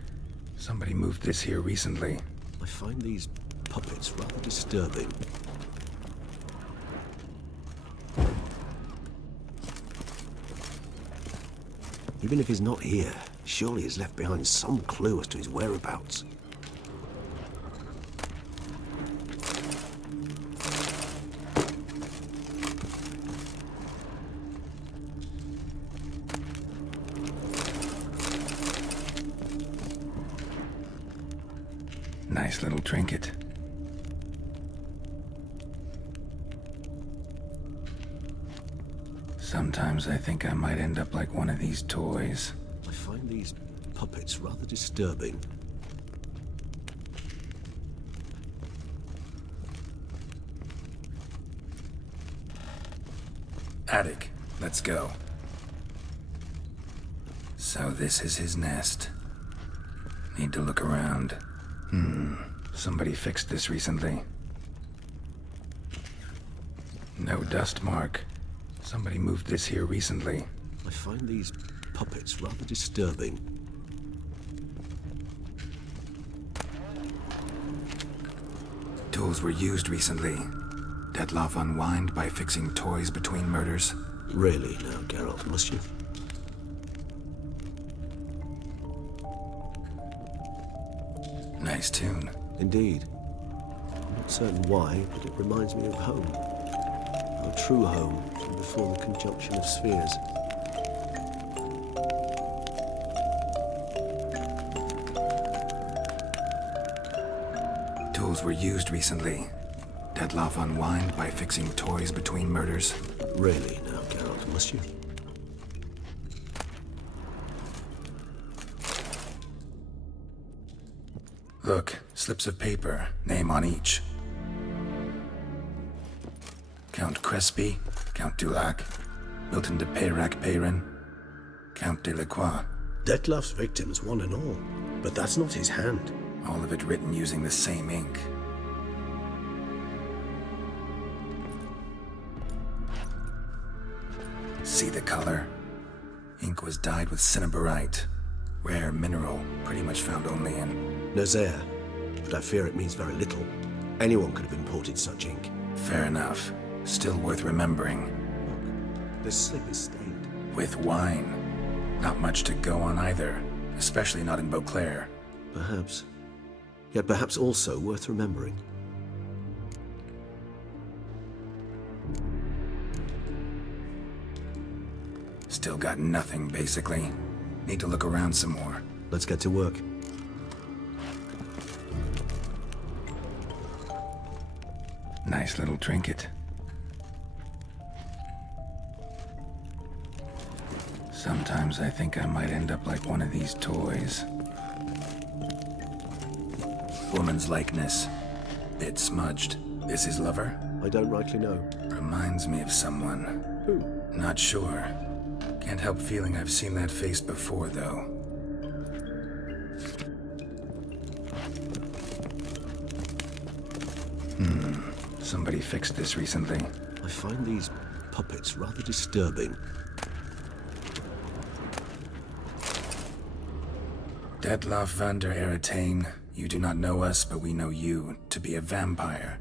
Somebody moved this here recently. I find these puppets rather disturbing. Even if he's not here, surely he's left behind some clue as to his whereabouts. Nice little trinket. Sometimes I think I might end up like one of these toys. I find these puppets rather disturbing. Attic, let's go. So this is his nest. Need to look around. Somebody fixed this recently. No dust mark. Somebody moved this here recently. I find these puppets rather disturbing. Tools were used recently. Detloff unwind by fixing toys between murders. Really now, Geralt, must you? Nice tune. Indeed. I'm not certain why, but it reminds me of home. Our true home from before the conjunction of spheres. Tools were used recently. Detloff unwind by fixing toys between murders. Really now, Geralt, must you? Look, slips of paper, name on each. Count Crespi, Count Dulac, Milton de Peyrac-Peyrin, Count Delacroix. Detloff's victims, one and all. But that's not his hand. All of it written using the same ink. See the color? Ink was dyed with cinnabarite. Rare mineral, pretty much found only in Nazaire, but I fear it means very little. Anyone could have imported such ink. Fair enough. Still worth remembering. Look, this slip is stained. With wine. Not much to go on either, especially not in Beauclair. Perhaps. Yet perhaps also worth remembering. Still got nothing, basically. Need to look around some more. Let's get to work. Nice little trinket. Sometimes I think I might end up like one of these toys. Woman's likeness. Bit smudged. This his lover? I don't rightly know. Reminds me of someone. Who? Not sure. Can't help feeling I've seen that face before, though. Somebody fixed this recently. I find these puppets rather disturbing. Detloff van der Eretain, you do not know us, but we know you to be a vampire.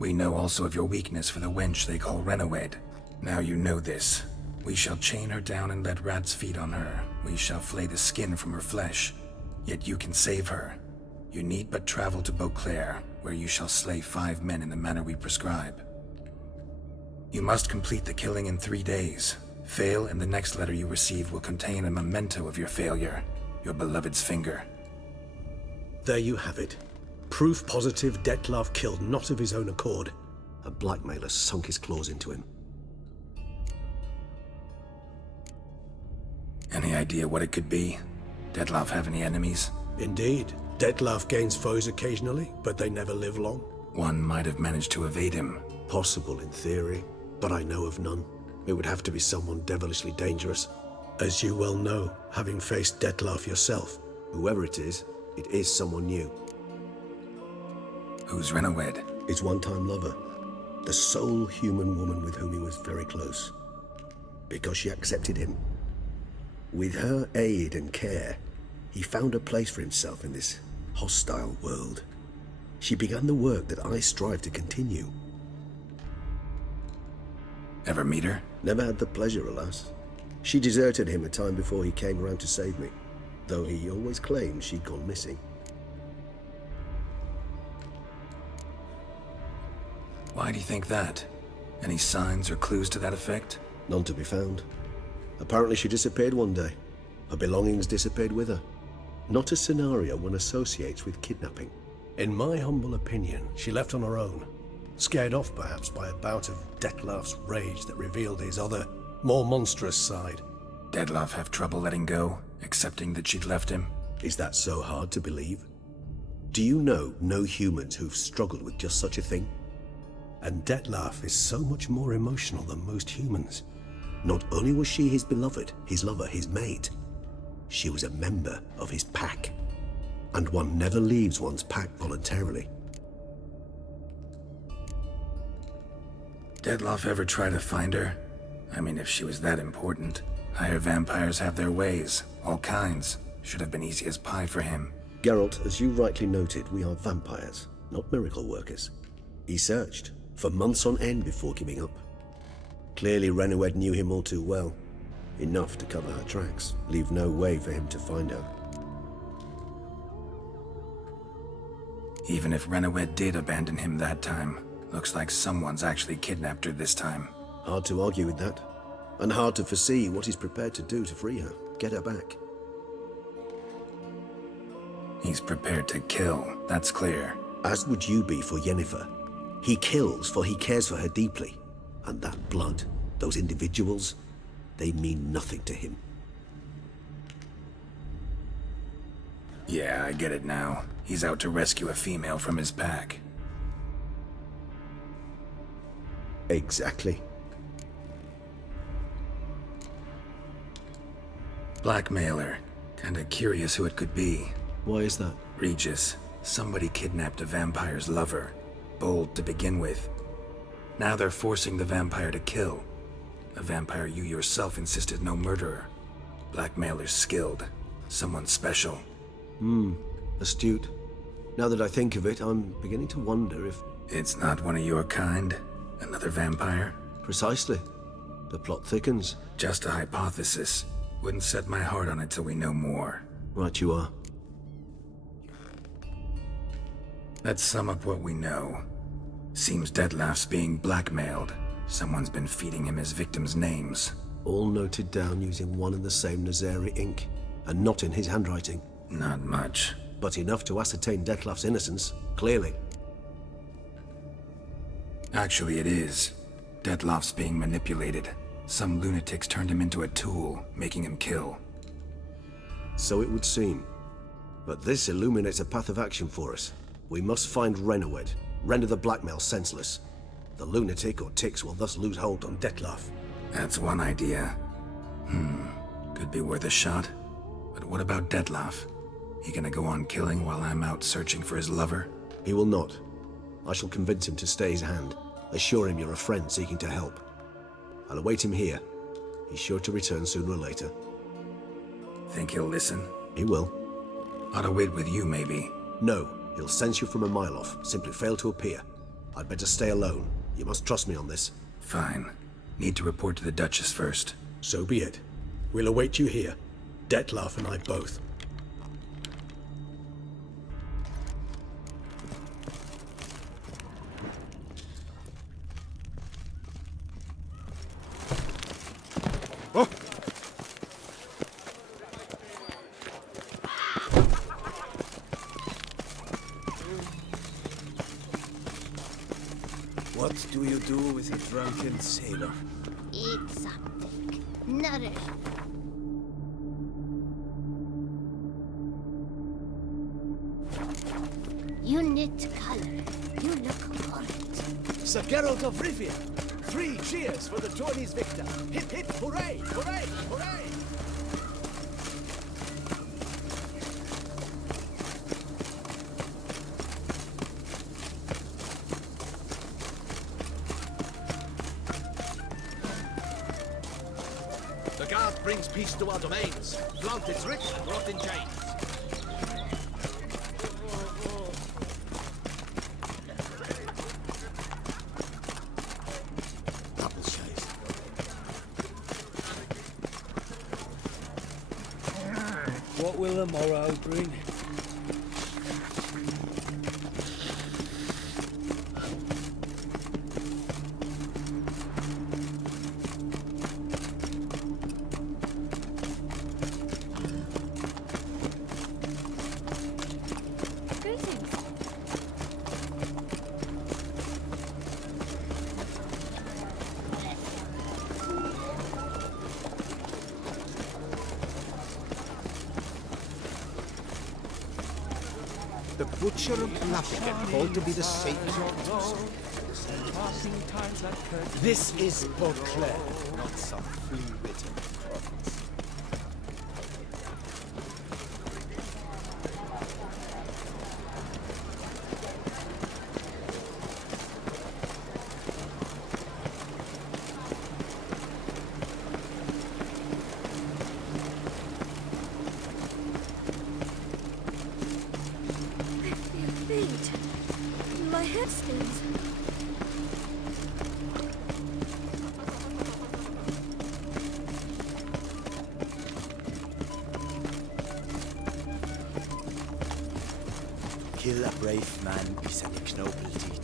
We know also of your weakness for the wench they call Renawed. Now you know this. We shall chain her down and let rats feed on her. We shall flay the skin from her flesh. Yet you can save her. You need but travel to Beauclair, where you shall slay 5 men in the manner we prescribe. You must complete the killing in 3 days. Fail, and the next letter you receive will contain a memento of your failure. Your beloved's finger. There you have it. Proof positive Detloff killed not of his own accord. A blackmailer sunk his claws into him. Any idea what it could be? Detloff have any enemies? Indeed. Detloff gains foes occasionally, but they never live long. One might have managed to evade him. Possible in theory, but I know of none. It would have to be someone devilishly dangerous. As you well know, having faced Detloff yourself. Whoever it is someone new. Who's Renawed? His one-time lover. The sole human woman with whom he was very close. Because she accepted him. With her aid and care, He found a place for himself in this hostile world. She began the work that I strive to continue. Ever meet her? Never had the pleasure, alas. She deserted him a time before he came around to save me, though he always claimed she'd gone missing. Why do you think that? Any signs or clues to that effect? None to be found. Apparently she disappeared one day. Her belongings disappeared with her. Not a scenario one associates with kidnapping. In my humble opinion, she left on her own. Scared off perhaps by a bout of Detlef's rage that revealed his other, more monstrous side. Detlef have trouble letting go, accepting that she'd left him? Is that so hard to believe? Do you know no humans who've struggled with just such a thing? And Detlef is so much more emotional than most humans. Not only was she his beloved, his lover, his mate, she was a member of his pack. And one never leaves one's pack voluntarily. Detlef ever try to find her? I mean, if she was that important. Higher vampires have their ways, all kinds. Should have been easy as pie for him. Geralt, as you rightly noted, we are vampires, not miracle workers. He searched for months on end before giving up. Clearly Renoued knew him all too well. Enough to cover her tracks, leave no way for him to find her. Even if Renoued did abandon him that time, looks like someone's actually kidnapped her this time. Hard to argue with that. And hard to foresee what he's prepared to do to free her, get her back. He's prepared to kill, that's clear. As would you be for Yennefer. He kills for he cares for her deeply. And that blood, those individuals, they mean nothing to him. Yeah, I get it now. He's out to rescue a female from his pack. Exactly. Blackmailer. Kinda curious who it could be. Why is that? Regis. Somebody kidnapped a vampire's lover. Bold to begin with. Now they're forcing the vampire to kill. A vampire you yourself insisted no murderer. Blackmailer's skilled. Someone special. Astute. Now that I think of it, I'm beginning to wonder if... It's not one of your kind? Another vampire? Precisely. The plot thickens. Just a hypothesis. Wouldn't set my heart on it till we know more. Right you are. Let's sum up what we know. Seems Detlef's being blackmailed. Someone's been feeding him his victims' names. All noted down using one and the same Nazari ink, and not in his handwriting. Not much. But enough to ascertain Detlef's innocence, clearly. Actually, it is. Detlef's being manipulated. Some lunatics turned him into a tool, making him kill. So it would seem. But this illuminates a path of action for us. We must find Renoued, render the blackmail senseless. The lunatic or ticks will thus lose hold on Detlef. That's one idea. Could be worth a shot. But what about Detlef? He gonna go on killing while I'm out searching for his lover? He will not. I shall convince him to stay his hand. Assure him you're a friend seeking to help. I'll await him here. He's sure to return sooner or later. Think he'll listen? He will. Ought to wait with you, maybe. No, he'll sense you from a mile off. Simply fail to appear. I'd better stay alone. You must trust me on this. Fine. Need to report to the Duchess first. So be it. We'll await you here. Detlef and I both. Oh! What do you do with a drunken sailor? Eat something. Nourish. You knit color. You look horrid. Sir Geralt of Rivia! 3 cheers for the tourney's victor! Hip hip hooray! Hooray! Hooray! The guard brings peace to our domains. Flaunt its rich and rot in chains. will the morrow bring? The Butcher of Lafayette, called to be the savior of This is Beauclair, not some flea-bitten province. My head stings. Kill a brave man is an ignoble deed.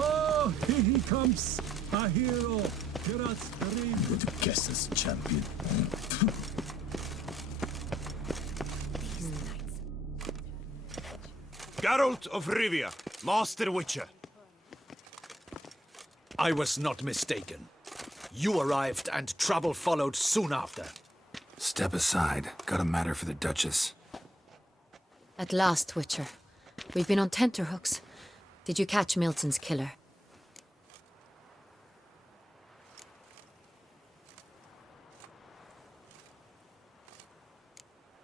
Oh, here he comes, a hero. Geralt's dream. Good guesses, champion. Geralt of Rivia, Master Witcher. I was not mistaken. You arrived and trouble followed soon after. Step aside. Got a matter for the Duchess. At last, Witcher. We've been on tenterhooks. Did you catch Milton's killer?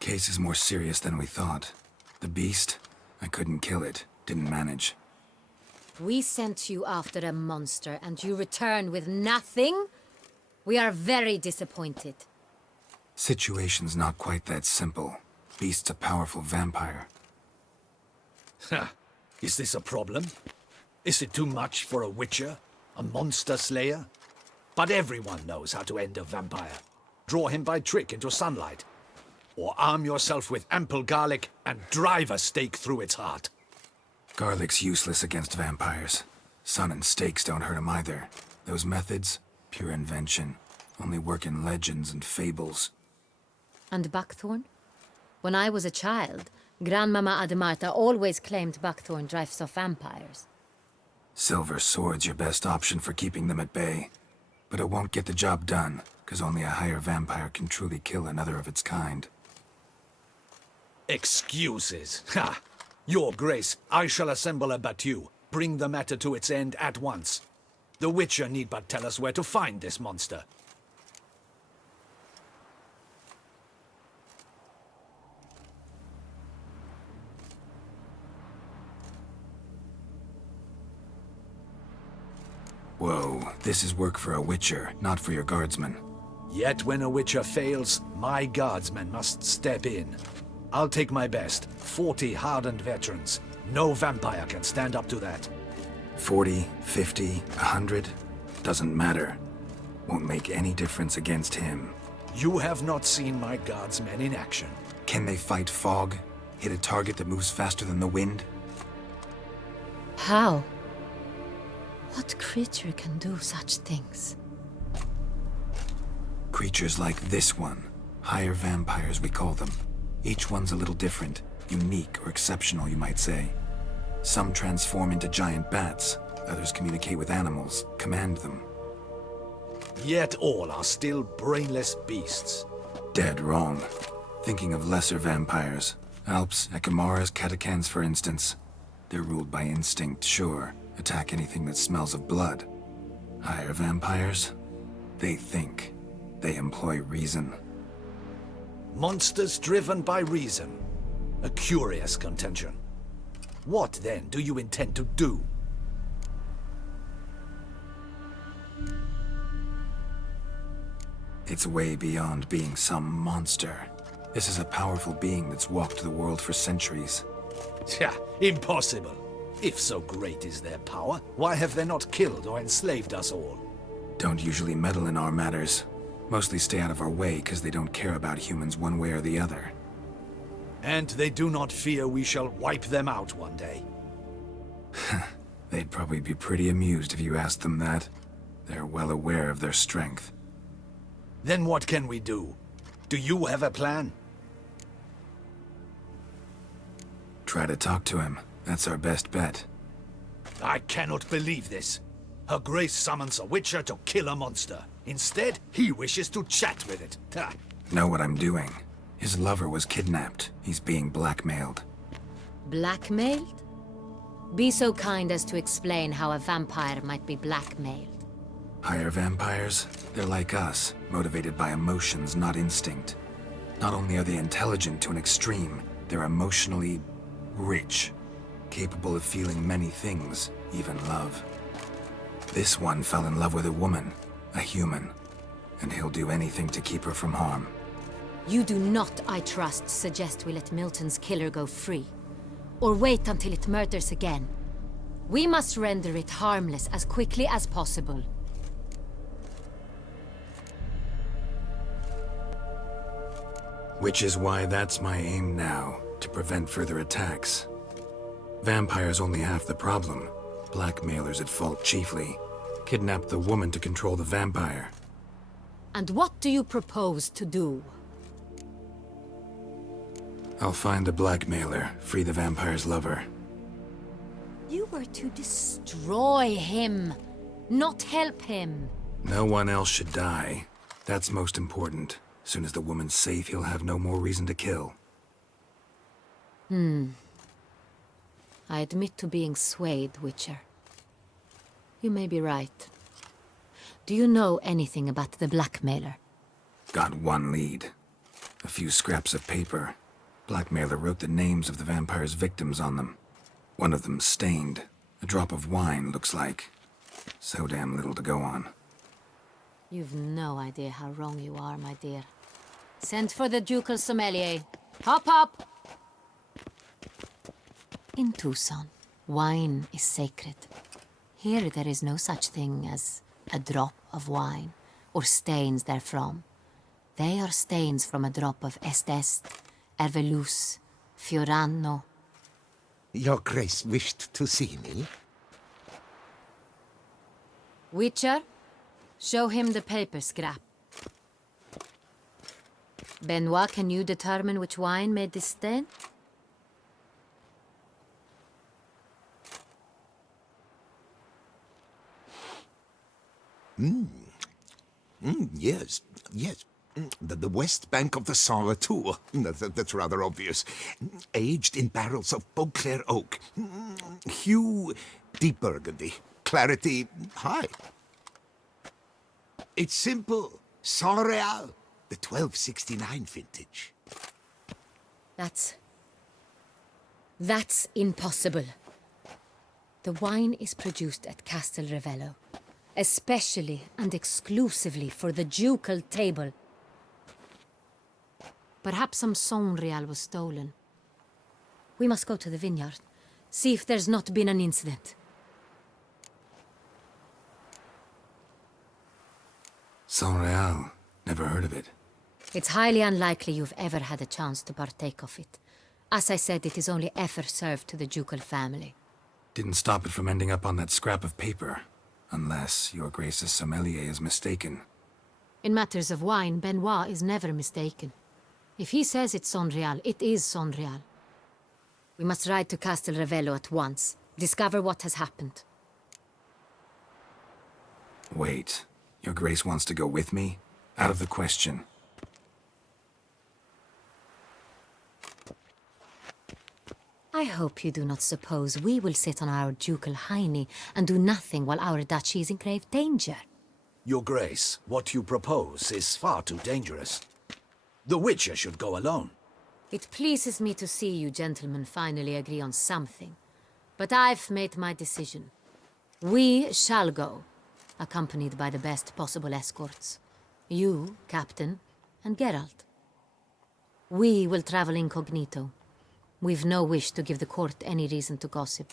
Case is more serious than we thought. The beast? I couldn't kill it. Didn't manage. We sent you after a monster, and you return with nothing? We are very disappointed. Situation's not quite that simple. Beast's a powerful vampire. Ha! Is this a problem? Is it too much for a Witcher? A monster slayer? But everyone knows how to end a vampire. Draw him by trick into sunlight. Or arm yourself with ample garlic and drive a stake through its heart. Garlic's useless against vampires. Sun and stakes don't hurt him either. Those methods, pure invention. Only work in legends and fables. And buckthorn? When I was a child, Grandmama Ademarta always claimed buckthorn drives off vampires. Silver sword's your best option for keeping them at bay. But it won't get the job done, because only a higher vampire can truly kill another of its kind. Excuses. Ha! Your Grace, I shall assemble a battue. Bring the matter to its end at once. The Witcher need but tell us where to find this monster. Whoa, this is work for a Witcher, not for your guardsmen. Yet when a Witcher fails, my guardsmen must step in. I'll take my best. 40 hardened veterans. No vampire can stand up to that. 40, 50, 100? Doesn't matter. Won't make any difference against him. You have not seen my guardsmen in action. Can they fight fog? Hit a target that moves faster than the wind? How? What creature can do such things? Creatures like this one. Higher vampires, we call them. Each one's a little different, unique or exceptional, you might say. Some transform into giant bats, others communicate with animals, command them. Yet all are still brainless beasts. Dead wrong. Thinking of lesser vampires. Alps, Ekamaras, Catechans, for instance. They're ruled by instinct, sure. Attack anything that smells of blood. Higher vampires? They think. They employ reason. Monsters driven by reason. A curious contention. What, then, do you intend to do? It's way beyond being some monster. This is a powerful being that's walked the world for centuries. Yeah, impossible. If so great is their power, why have they not killed or enslaved us all? Don't usually meddle in our matters. Mostly stay out of our way because they don't care about humans one way or the other. And they do not fear we shall wipe them out one day. They'd probably be pretty amused if you asked them that. They're well aware of their strength. Then what can we do? Do you have a plan? Try to talk to him. That's our best bet. I cannot believe this. Her Grace summons a witcher to kill a monster. Instead, he wishes to chat with it. Ha. Know what I'm doing. His lover was kidnapped. He's being blackmailed. Blackmailed? Be so kind as to explain how a vampire might be blackmailed. Higher vampires? They're like us, motivated by emotions, not instinct. Not only are they intelligent to an extreme, they're emotionally rich, capable of feeling many things, even love. This one fell in love with a woman, a human, and he'll do anything to keep her from harm. You do not, I trust, suggest we let Milton's killer go free, or wait until it murders again. We must render it harmless as quickly as possible. Which is why that's my aim now, to prevent further attacks. Vampires only half the problem. Blackmailers at fault chiefly. Kidnap the woman to control the vampire. And what do you propose to do? I'll find the blackmailer, free the vampire's lover. You were to destroy him, not help him. No one else should die. That's most important. Soon as the woman's safe, he'll have no more reason to kill. I admit to being swayed, Witcher. You may be right. Do you know anything about the blackmailer? Got one lead. A few scraps of paper. Blackmailer wrote the names of the vampire's victims on them. One of them stained. A drop of wine, looks like. So damn little to go on. You've no idea how wrong you are, my dear. Send for the ducal sommelier. Hop, hop! In Tucson, wine is sacred. Here there is no such thing as a drop of wine, or stains therefrom. They are stains from a drop of Est, Ervelus, Fiorano. Your Grace wished to see me? Witcher, show him the paper scrap. Benoit, can you determine which wine made this stain? Yes, yes. The west bank of the Sarre too. That's rather obvious. Aged in barrels of Beauclair oak. Hue, deep burgundy. Clarity, high. It's simple. Saint-Réal, the 1269 vintage. That's impossible. The wine is produced at Castel Ravello, especially and exclusively for the ducal table. Perhaps some Saint-Réal was stolen. We must go to the vineyard, see if there's not been an incident. Saint-Réal. Never heard of it. It's highly unlikely you've ever had a chance to partake of it. As I said, it is only ever served to the ducal family. Didn't stop it from ending up on that scrap of paper. Unless your Grace's sommelier is mistaken. In matters of wine, Benoit is never mistaken. If he says it's Sonreal, it is Sonreal. We must ride to Castel Revello at once. Discover what has happened. Wait. Your Grace wants to go with me? Out of the question. I hope you do not suppose we will sit on our ducal hiney and do nothing while our duchy is in grave danger. Your Grace, what you propose is far too dangerous. The Witcher should go alone. It pleases me to see you gentlemen finally agree on something. But I've made my decision. We shall go, accompanied by the best possible escorts. You, Captain, and Geralt. We will travel incognito. We've no wish to give the court any reason to gossip.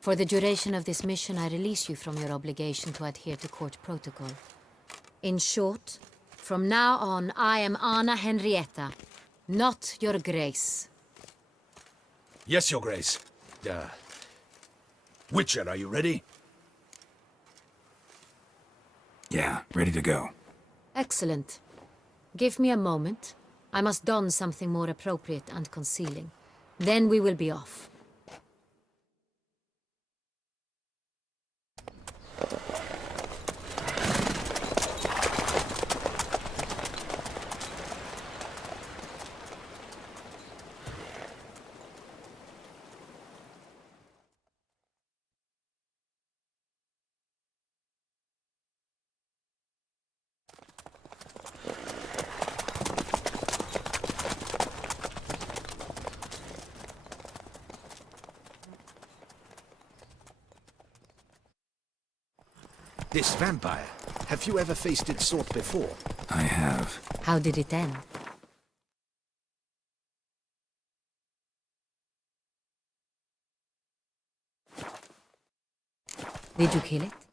For the duration of this mission, I release you from your obligation to adhere to court protocol. In short, from now on, I am Anna Henrietta, not your Grace. Yes, Your Grace. Witcher, are you ready? Yeah, ready to go. Excellent. Give me a moment. I must don something more appropriate and concealing. Then we will be off. This vampire, have you ever faced its sort before? I have. How did it end? Did you kill it?